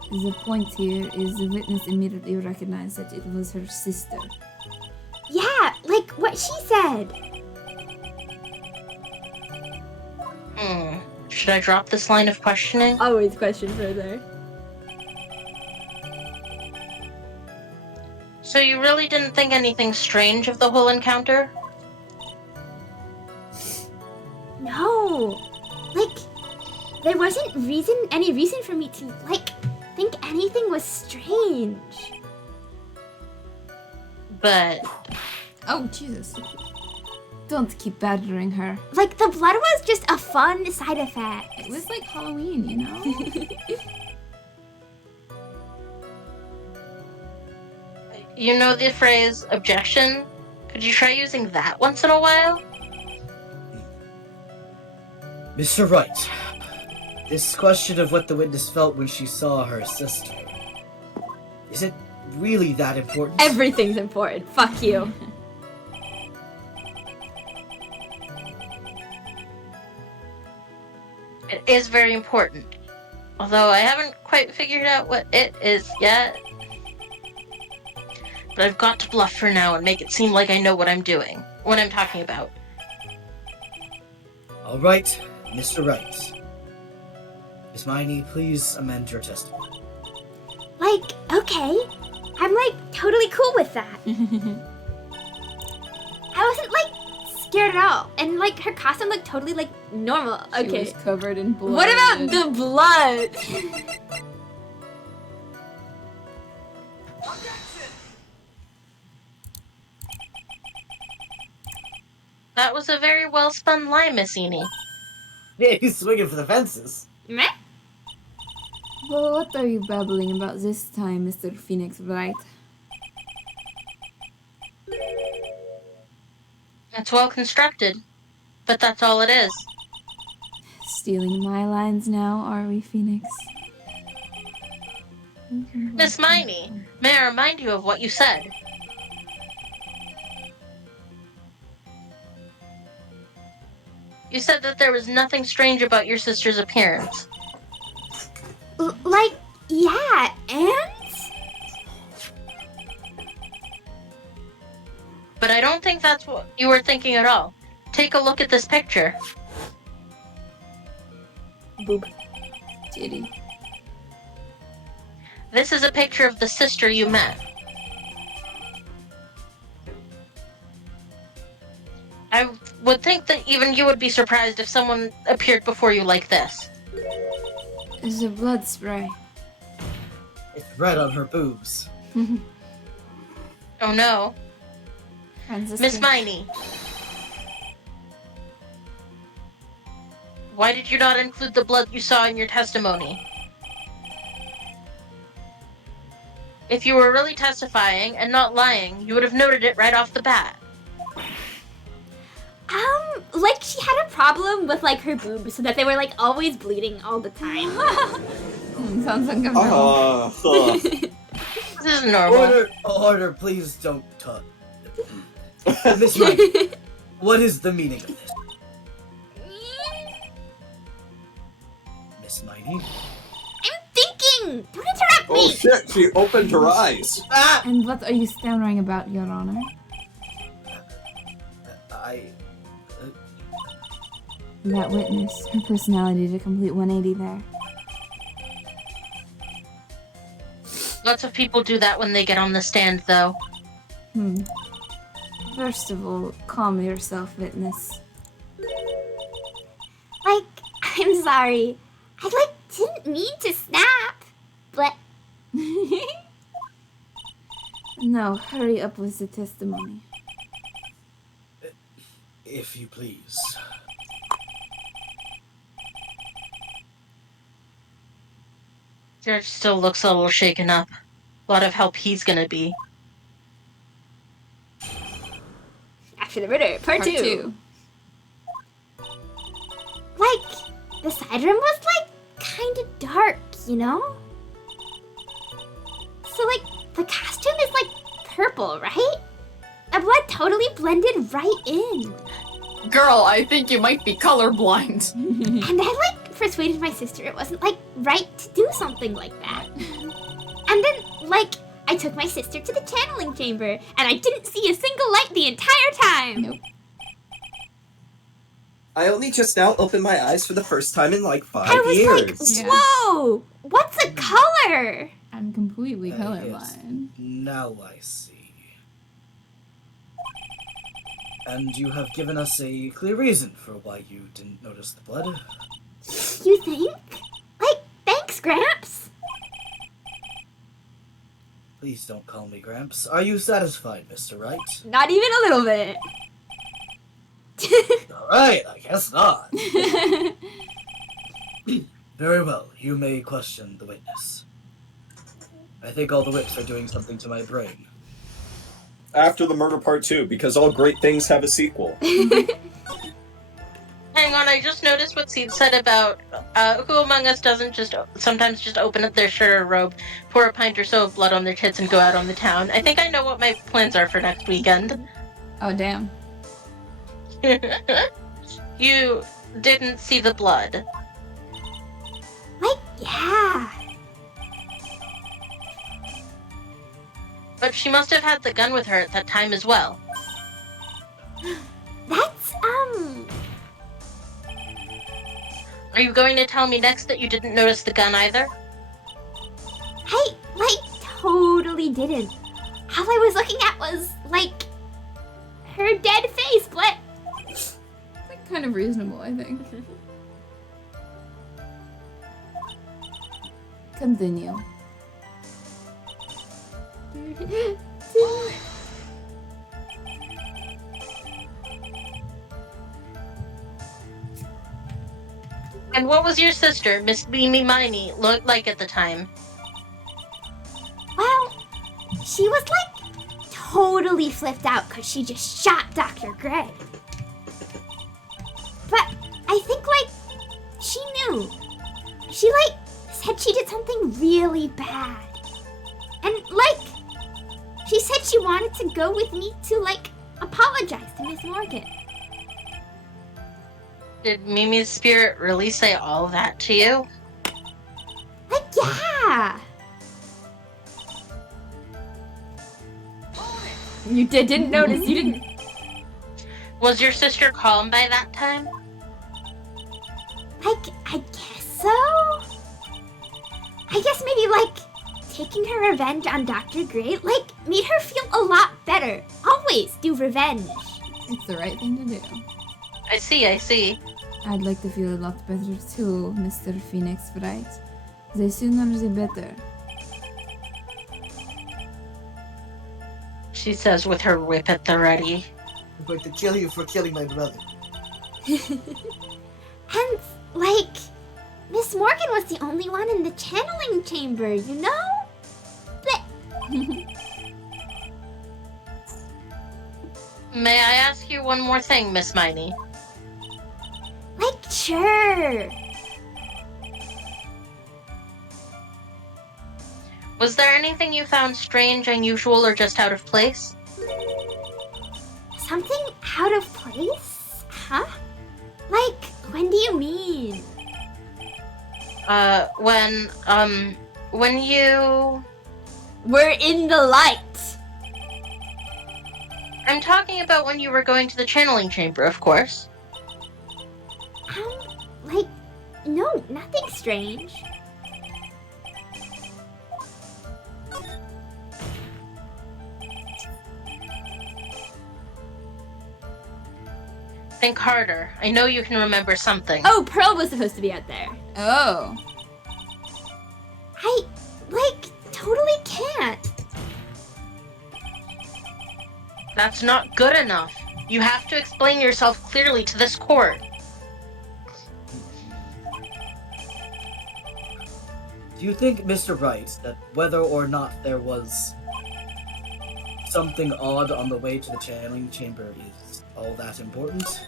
The point here is the witness immediately recognized that it was her sister. Yeah, like what she said. Should I drop this line of questioning? Always question further. So you really didn't think anything strange of the whole encounter? No. Like, there wasn't any reason for me to, like, think anything was strange. But... Oh, Jesus. Don't keep badgering her. Like, the blood was just a fun side effect. It was like Halloween, you know? You know the phrase, objection? Could you try using that once in a while? Mr. Wright, this question of what the witness felt when she saw her sister, is it really that important? Everything's important. Fuck you. It is very important. Although I haven't quite figured out what it is yet. But I've got to bluff for now and make it seem like I know what I'm doing. What I'm talking about. Alright, Mr. Wright. Miss Miney, please amend your testimony. Like, okay. I'm, like, totally cool with that. I wasn't, like, scared at all. And, like, her costume looked totally, like, normal. She Okay. was covered in blood. What about the blood? That was a very well spun lie, Miss Eni. Yeah, he's swinging for the fences. Meh? Well, what are you babbling about this time, Mr. Phoenix Wright? It's well constructed, but that's all it is. Stealing my lines now, are we, Phoenix? Miss Miney, may I remind you of what you said? You said that there was nothing strange about your sister's appearance. Like, yeah, and? But I don't think that's what you were thinking at all. Take a look at this picture. Boob. Titty. This is a picture of the sister you met. I would think that even you would be surprised if someone appeared before you like this. It's a blood spray. It's red on her boobs. Oh no. Francisca. Miss Miney. Why did you not include the blood you saw in your testimony? If you were really testifying and not lying, you would have noted it right off the bat. Like she had a problem with like her boobs, so that they were like always bleeding all the time. Sounds uncomfortable. This is normal. Order, please don't talk. Miss Miney, what is the meaning of this? Miss Miney? I'm thinking! Don't interrupt me! Oh shit, she opened her eyes. Ah! And what are you stammering about, Your Honor? That witness, her personality did a complete 180 there. Lots of people do that when they get on the stand, though. First of all, calm yourself, witness. Like, I'm sorry. I didn't mean to snap. But No, hurry up with the testimony. If you please. George still looks a little shaken up. A lot of help he's gonna be. After the murder, part two. like, the side room was kind of dark, you know? So the costume is purple, right? The blood totally blended right in. Girl, I think you might be colorblind. And I persuaded my sister it wasn't right to do something like that. And then I took my sister to the channeling chamber and I didn't see a single light the entire time. Nope. I only just now opened my eyes for the first time in 5 I was years. whoa, what's a color? I'm completely Yes. colorblind. Now I see. And you have given us a clear reason for why you didn't notice the blood. You think? Thanks, Gramps. Please don't call me Gramps. Are you satisfied, Mr. Wright? Not even a little bit. Alright, I guess not. Very well, you may question the witness. I think all the whips are doing something to my brain. After the murder part 2, because all great things have a sequel. Hang on, I just noticed what Seed said about who among us doesn't sometimes just open up their shirt or robe, pour a pint or so of blood on their tits, and go out on the town. I think I know what my plans are for next weekend. Oh, damn. You didn't see the blood. Yeah. But she must have had the gun with her at that time as well. That's, Are you going to tell me next that you didn't notice the gun either? I, totally didn't. All I was looking at was, her dead face, but... It's kind of reasonable, I think. Continue. And what was your sister, Miss Beamy Miney, look like at the time? Well, she was, totally flipped out because she just shot Dr. Gray. But I think, she knew. She, said she did something really bad. And, she said she wanted to go with me to, apologize to Miss Morgan. Did Mimi's spirit really say all that to you? Like, yeah! You didn't notice. You didn't. Was your sister calm by that time? Like, I guess so? I guess maybe, like, taking her revenge on Dr. Gray, like, made her feel a lot better. Always do revenge. It's the right thing to do. I see. I'd like to feel a lot better too, Mr. Phoenix Wright. The sooner the better. She says with her whip at the ready. I'm going to kill you for killing my brother. And, like, Miss Morgan was the only one in the channeling chamber, you know? May I ask you one more thing, Miss Miney? Like, sure. Was there anything you found strange, unusual, or just out of place? Something out of place? Huh? Like, when do you mean? When you... We're in the light. I'm talking about when you were going to the channeling chamber, of course. Like, no, nothing strange. Think harder. I know you can remember something. Oh, Pearl was supposed to be out there. Oh. I, like, totally can't. That's not good enough. You have to explain yourself clearly to this court. Do you think, Mr. Wright, that whether or not there was something odd on the way to the channeling chamber is all that important?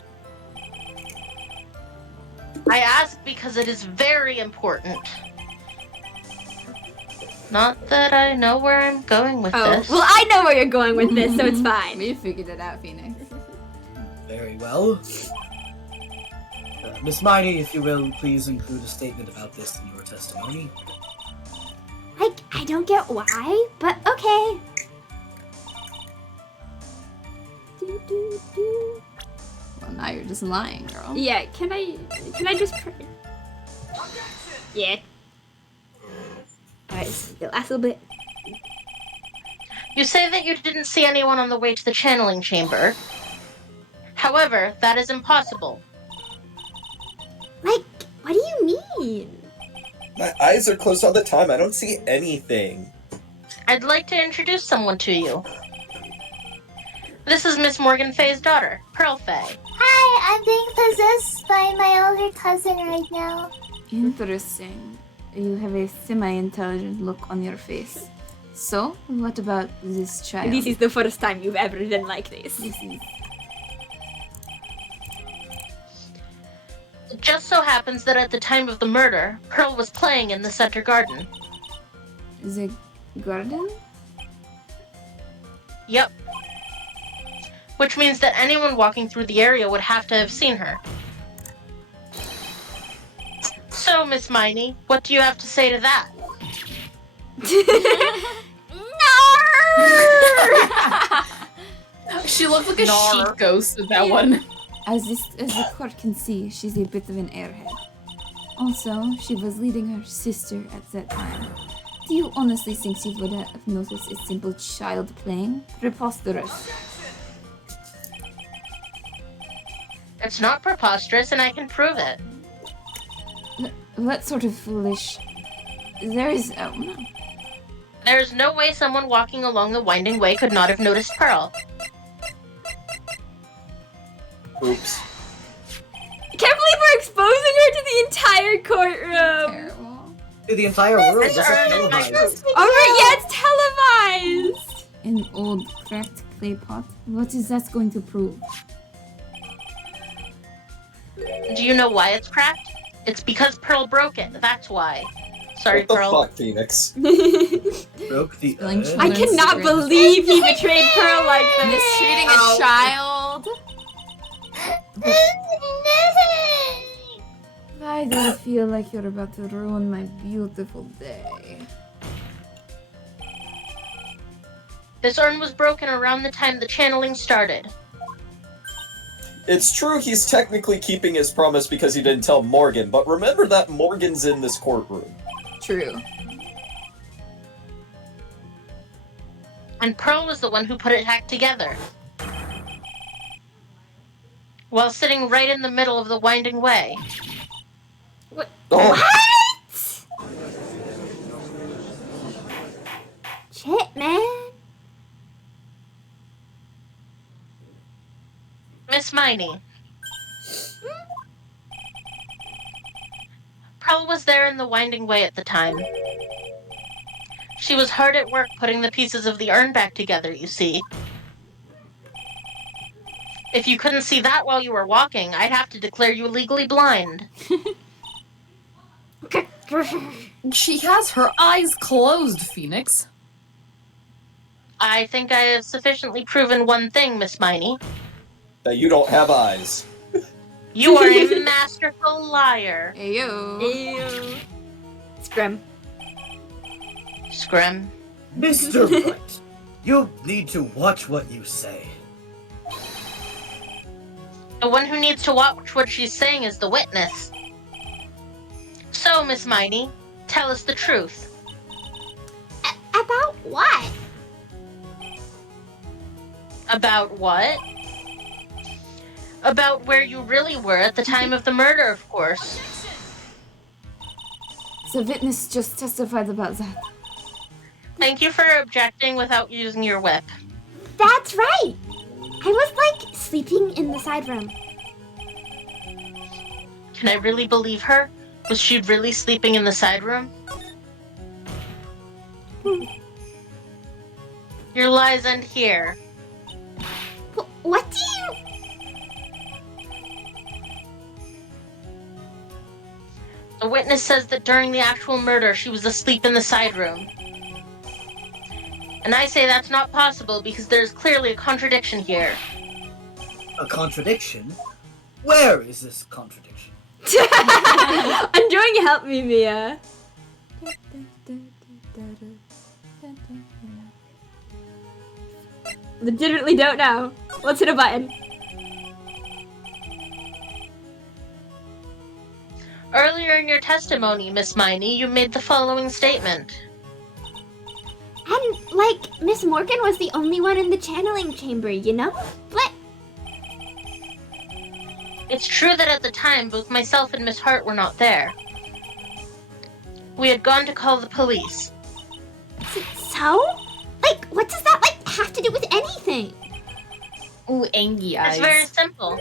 I ask because it is very important. Not that I know where I'm going with this. Well, I know where you're going with this, so it's fine. We figured it out, Phoenix. Very well. Miss Miney, if you will, please include a statement about this in your testimony. Like, I don't get why, but okay. Well, now you're just lying, girl. Yeah, can I just... Yeah. Alright, the last little bit. You say that you didn't see anyone on the way to the channeling chamber. However, that is impossible. Like, what do you mean? My eyes are closed all the time. I don't see anything. I'd like to introduce someone to you. This is Miss Morgan Fay's daughter, Pearl Fay. Hi, I'm being possessed by my older cousin right now. Interesting. You have a semi-intelligent look on your face. So, what about this child? This is the first time you've ever been like this. This is... It just so happens that at the time of the murder, Pearl was playing in the center garden. The garden? Yep. Which means that anyone walking through the area would have to have seen her. So, Miss Miney, what do you have to say to that? She looked like a sheep ghost with that one. As the court can see, she's a bit of an airhead. Also, she was leading her sister at that time. Do you honestly think she would have noticed a simple child playing? Preposterous. It's not preposterous, and I can prove it. What sort of foolish... There is... Oh, no. There's no way someone walking along the winding way could not have noticed Pearl. Oops. I can't believe we're exposing her to the entire courtroom. Terrible. To the entire world, this is televised. Alright, yeah, it's televised. An old cracked clay pot? What is that going to prove? Do you know why it's cracked? It's because Pearl broke it, that's why. Sorry, What the Pearl. fuck, Phoenix? Broke the I cannot believe he betrayed Pearl like this. Mistreating a child? Why do I feel like you're about to ruin my beautiful day? This urn was broken around the time the channeling started. It's true he's technically keeping his promise because he didn't tell Morgan, but remember that Morgan's in this courtroom. True. And Pearl was the one who put it back together. While sitting right in the middle of the winding way. Oh. What? Shit, man. Miss Miney. Pearl was there in the winding way at the time. She was hard at work putting the pieces of the urn back together, you see. If you couldn't see that while you were walking, I'd have to declare you legally blind. She has her eyes closed, Phoenix. I think I have sufficiently proven one thing, Miss Miney. That you don't have eyes. You are a masterful liar. Ayo. Ew. Scrim. Scrim. Mr. Wright, you need to watch what you say. The one who needs to watch what she's saying is the witness. So, Miss Miney, tell us the truth. About what? About what? About where you really were at the time of the murder, of course. The witness just testified about that. Thank you for objecting without using your whip. That's right. I was like sleeping in the side room. Can I really believe her? Was she really sleeping in the side room? Your lies end here. What do you... The witness says that during the actual murder, she was asleep in the side room. And I say that's not possible because there's clearly a contradiction here. A contradiction? Where is this contradiction? I'm doing help me, Mia. Legitimately don't know. Let's hit a button. Earlier in your testimony, Miss Miney, you made the following statement. And, like, Miss Morgan was the only one in the channeling chamber, you know? Blep. It's true that at the time, both myself and Miss Hart were not there. We had gone to call the police. So? Like, what does that, like, have to do with anything? Ooh, angry eyes. It's very simple.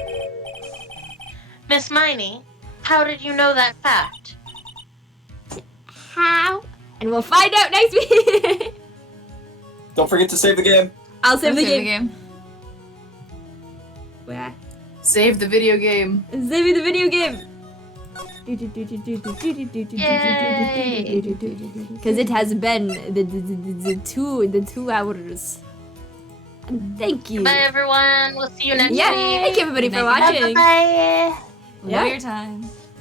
Miss Miney, how did you know that fact? How? And we'll find out next week. Don't forget to save the game. I'll save the game. Where? Save the video game. Save the video game. Because it has been the 2 hours. And thank you. Bye everyone. We'll see you next week. Thank you everybody for watching. Bye. Enjoy your time.